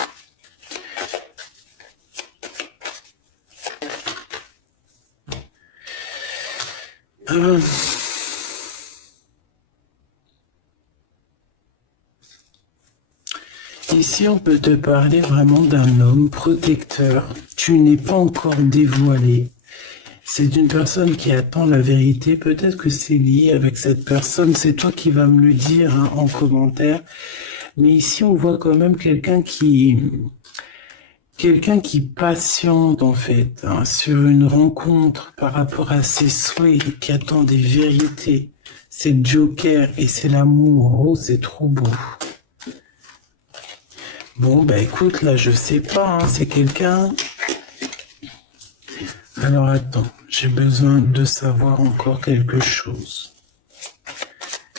ici on peut te parler vraiment d'un homme protecteur. Tu n'es pas encore dévoilé. C'est une personne qui attend la vérité. Peut-être que c'est lié avec cette personne. C'est toi qui vas me le dire hein, en commentaire. Mais ici, on voit quand même quelqu'un qui patiente en fait hein, sur une rencontre par rapport à ses souhaits et qui attend des vérités. C'est le Joker et c'est l'amour. Oh, c'est trop beau. Bon, bah écoute, là, je sais pas. Hein, c'est quelqu'un... Alors attends, j'ai besoin de savoir encore quelque chose.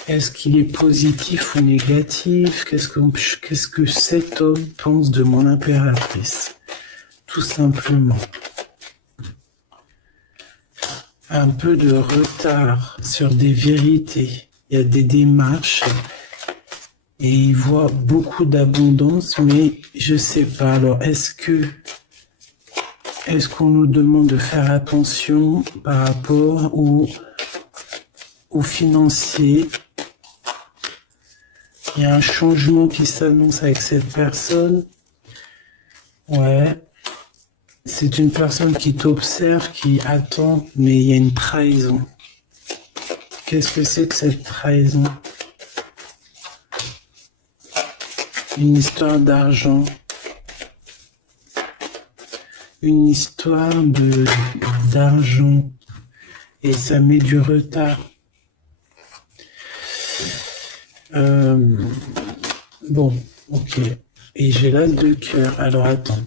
Est-ce qu'il est positif ou négatif? Qu'est-ce que cet homme pense de mon impératrice? Tout simplement. Un peu de retard sur des vérités. Il y a des démarches et il voit beaucoup d'abondance, mais je sais pas. Alors, est-ce qu'on nous demande de faire attention par rapport au financier? Il y a un changement qui s'annonce avec cette personne. Ouais. C'est une personne qui t'observe, qui attend, mais il y a une trahison. Qu'est-ce que c'est que cette trahison? Une histoire d'argent. Une histoire d'argent. Et ça met du retard. Bon, ok. Et j'ai l'as de cœur. Alors attends.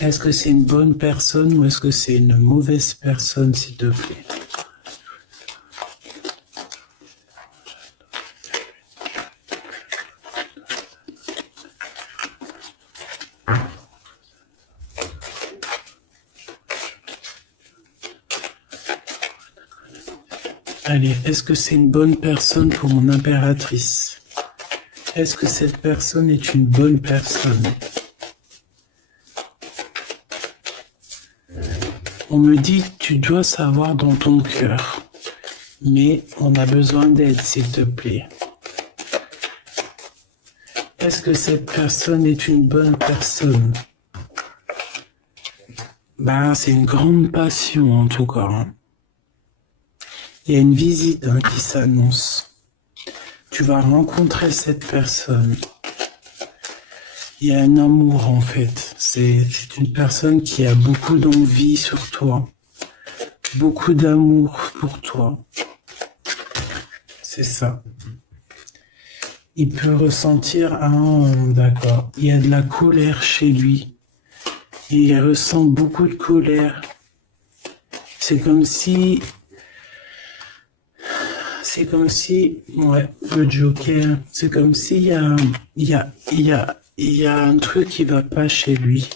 Est-ce que c'est une bonne personne ou est-ce que c'est une mauvaise personne, s'il te plaît? Allez, est-ce que c'est une bonne personne pour mon impératrice? Est-ce que cette personne est une bonne personne? On me dit, tu dois savoir dans ton cœur, mais on a besoin d'aide, s'il te plaît. Est-ce que cette personne est une bonne personne? Ben, c'est une grande passion, en tout cas. Hein. Il y a une visite hein, qui s'annonce. Tu vas rencontrer cette personne. Il y a un amour, en fait. C'est une personne qui a beaucoup d'envie sur toi. Beaucoup d'amour pour toi. C'est ça. Il peut ressentir d'accord. Il y a de la colère chez lui. Et il ressent beaucoup de colère. C'est comme si, ouais, le Joker, c'est comme s'il y a un truc qui va pas chez lui.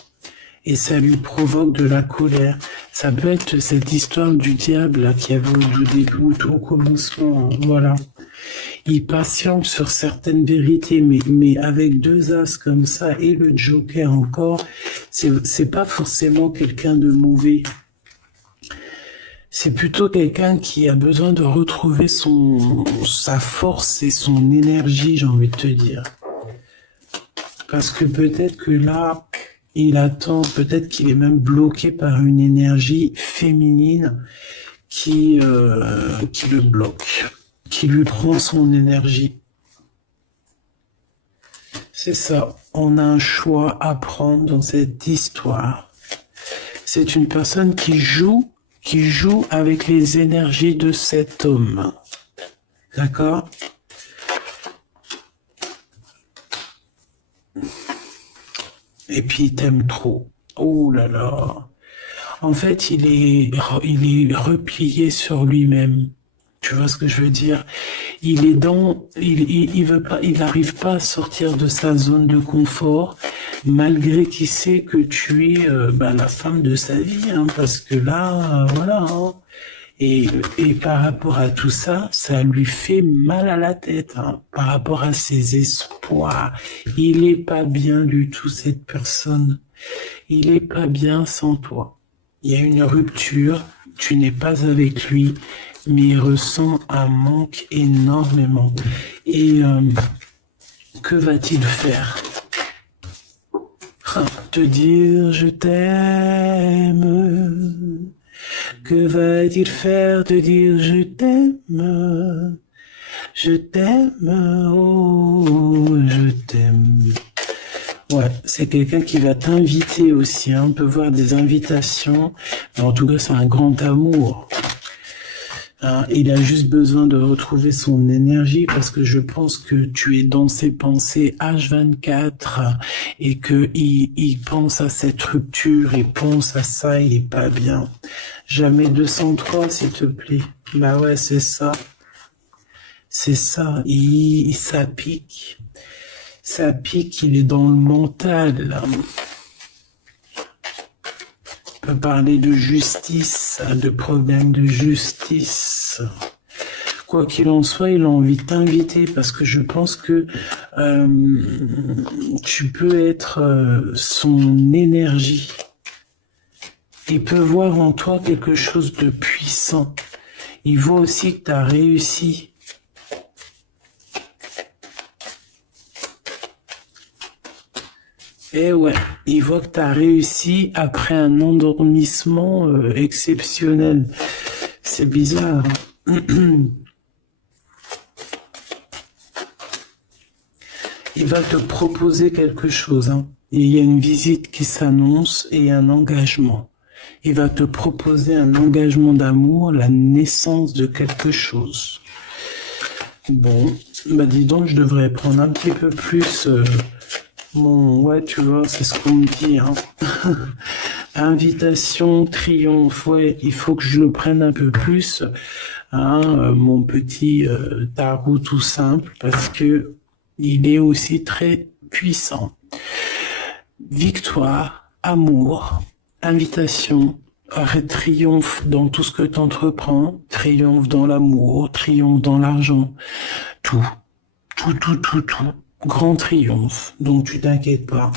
Et ça lui provoque de la colère. Ça peut être cette histoire du diable là, qui avait au début, au commencement, hein, voilà. Il patiente sur certaines vérités, mais avec deux as comme ça et le Joker encore, c'est pas forcément quelqu'un de mauvais. C'est plutôt quelqu'un qui a besoin de retrouver sa force et son énergie, j'ai envie de te dire. Parce que peut-être que là, il attend, peut-être qu'il est même bloqué par une énergie féminine qui le bloque, qui lui prend son énergie. C'est ça, on a un choix à prendre dans cette histoire. C'est une personne qui joue avec les énergies de cet homme. D'accord ? Et puis il t'aime trop. Oh là là. En fait, il est replié sur lui-même. Tu vois ce que je veux dire? Il est dans, il veut pas, il n'arrive pas à sortir de sa zone de confort, malgré qu'il sait que tu es la femme de sa vie, hein, parce que là, voilà. Hein. Et par rapport à tout ça, ça lui fait mal à la tête, hein, par rapport à ses espoirs. Il est pas bien du tout, cette personne. Il est pas bien sans toi. Il y a une rupture, tu n'es pas avec lui, mais il ressent un manque énormément. Et que va-t-il faire? Te dire je t'aime. Que va-t-il faire? Te dire je t'aime. Je t'aime, oh, je t'aime. Ouais, c'est quelqu'un qui va t'inviter aussi, hein. On peut voir des invitations, mais en tout cas, c'est un grand amour. Hein, il a juste besoin de retrouver son énergie parce que je pense que tu es dans ses pensées H24 et que il pense à cette rupture, il pense à ça, il est pas bien. Jamais 203, s'il te plaît. Bah ouais, c'est ça. C'est ça. Ça pique. Ça pique, il est dans le mental. On peut parler de justice, de problèmes de justice. Quoi qu'il en soit, il a envie de t'inviter parce que je pense que tu peux être son énergie. Il peut voir en toi quelque chose de puissant. Il voit aussi que tu as réussi. Et ouais, il voit que tu as réussi après un endormissement exceptionnel. C'est bizarre. Il va te proposer quelque chose. Hein. Il y a une visite qui s'annonce et un engagement. Il va te proposer un engagement d'amour, la naissance de quelque chose. Bon, bah dis donc, je devrais prendre un petit peu plus... ouais, tu vois, c'est ce qu'on me dit. Hein. Invitation, triomphe, ouais, il faut que je le prenne un peu plus. Hein, mon petit tarot tout simple, parce que il est aussi très puissant. Victoire, amour, invitation, triomphe dans tout ce que tu entreprends, triomphe dans l'amour, triomphe dans l'argent, tout. Grand triomphe, donc tu t'inquiètes pas.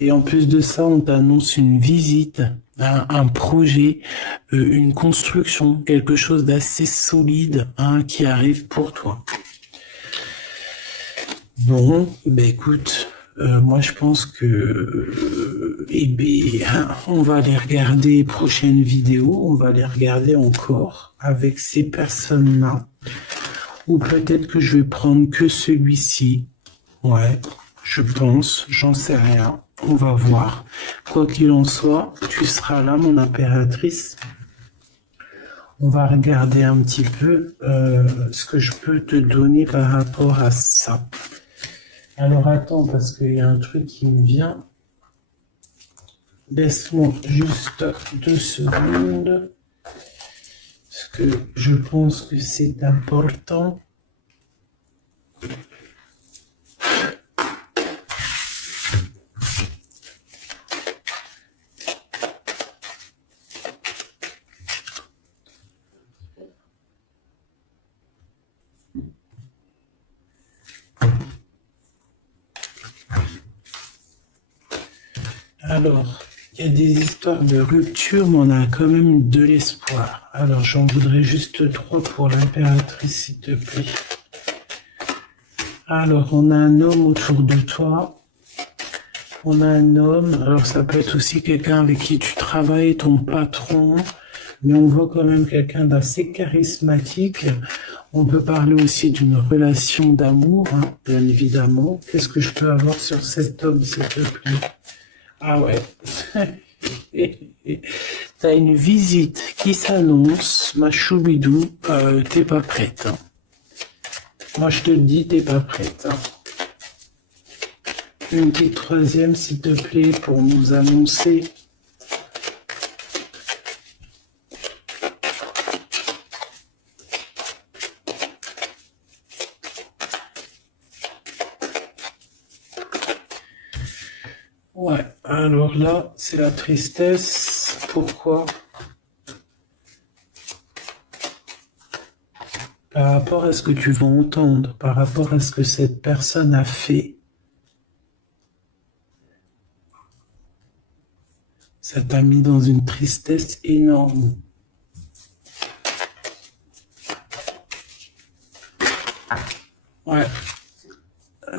Et en plus de ça, on t'annonce une visite, un projet, une construction, quelque chose d'assez solide qui arrive pour toi. Bon, ben écoute, moi je pense que on va aller regarder les prochaines vidéos, on va les regarder encore avec ces personnes-là. Ou peut-être que je vais prendre que celui-ci. Ouais, je pense, j'en sais rien. On va voir. Quoi qu'il en soit, tu seras là, mon impératrice. On va regarder un petit peu ce que je peux te donner par rapport à ça. Alors attends, parce qu'il y a un truc qui me vient. Laisse-moi juste 2 secondes. Parce que je pense que c'est important. Alors, il y a des histoires de rupture, mais on a quand même de l'espoir. Alors, j'en voudrais juste 3 pour l'impératrice, s'il te plaît. Alors, on a un homme autour de toi. On a un homme. Alors, ça peut être aussi quelqu'un avec qui tu travailles, ton patron. Mais on voit quand même quelqu'un d'assez charismatique. On peut parler aussi d'une relation d'amour, hein, bien évidemment. Qu'est-ce que je peux avoir sur cet homme, s'il te plaît? Ah ouais. T'as une visite qui s'annonce, ma choubidou, t'es pas prête. Hein. Moi je te le dis, t'es pas prête. Hein. Une petite 3e, s'il te plaît, pour nous annoncer. Ouais, alors là, c'est la tristesse. Pourquoi? Par rapport à ce que tu vas entendre, par rapport à ce que cette personne a fait, ça t'a mis dans une tristesse énorme. Ouais,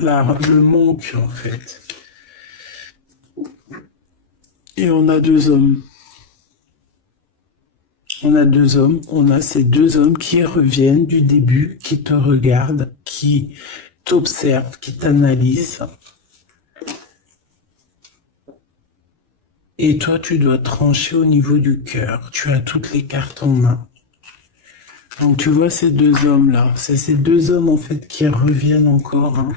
là, le manque en fait. Et on a deux hommes. On a deux hommes, on a ces deux hommes qui reviennent du début, qui te regardent, qui t'observent, qui t'analysent. Et toi, tu dois trancher au niveau du cœur. Tu as toutes les cartes en main. Donc tu vois ces deux hommes-là. C'est ces deux hommes en fait qui reviennent encore. Hein.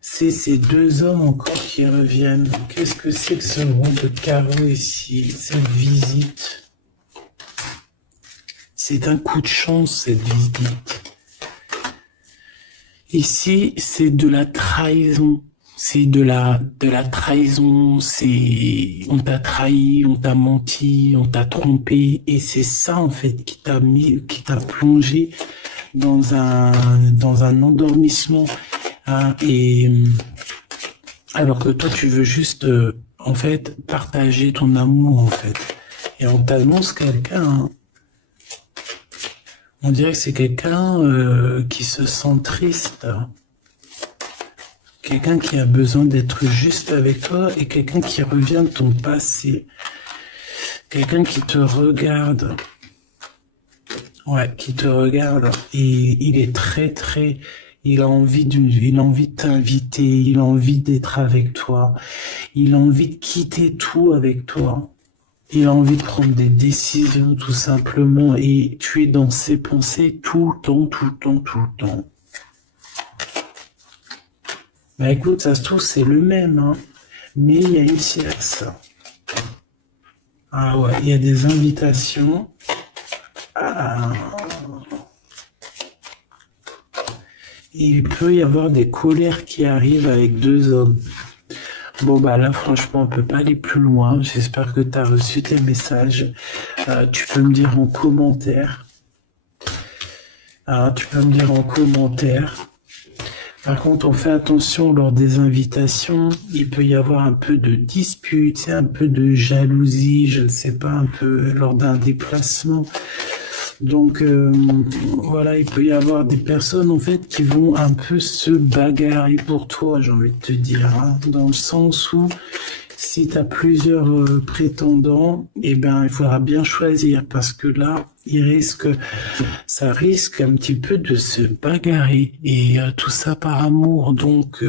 C'est ces deux hommes encore qui reviennent. Qu'est-ce que c'est que ce rond de carreau ici? Cette visite. C'est un coup de chance, cette visite. Ici, c'est de la trahison. C'est de la trahison. C'est, on t'a trahi, on t'a menti, on t'a trompé. Et c'est ça, en fait, qui t'a plongé dans un endormissement. Hein, et, alors que toi, tu veux juste, en fait, partager ton amour, en fait. Et on t'annonce quelqu'un, hein. On dirait que c'est quelqu'un qui se sent triste. Quelqu'un qui a besoin d'être juste avec toi et quelqu'un qui revient de ton passé. Quelqu'un qui te regarde. Ouais, qui te regarde. Et il est très... Il a envie de t'inviter, il a envie d'être avec toi. Il a envie de quitter tout avec toi. Il a envie de prendre des décisions tout simplement et tu es dans ses pensées tout le temps. Bah écoute, ça se trouve c'est le même, hein, mais il y a une tierce. Ah ouais, il y a des invitations. Ah. Il peut y avoir des colères qui arrivent avec deux hommes. Bon bah là franchement on peut pas aller plus loin. J'espère que tu as reçu tes messages. Tu peux me dire en commentaire. Tu peux me dire en commentaire. Par contre on fait attention lors des invitations. Il peut y avoir un peu de dispute, un peu de jalousie, je ne sais pas, un peu lors d'un déplacement. Donc voilà, il peut y avoir des personnes en fait qui vont un peu se bagarrer pour toi, j'ai envie de te dire, hein, dans le sens où si tu as plusieurs prétendants, eh ben il faudra bien choisir parce que là, ça risque un petit peu de se bagarrer et tout ça par amour. Donc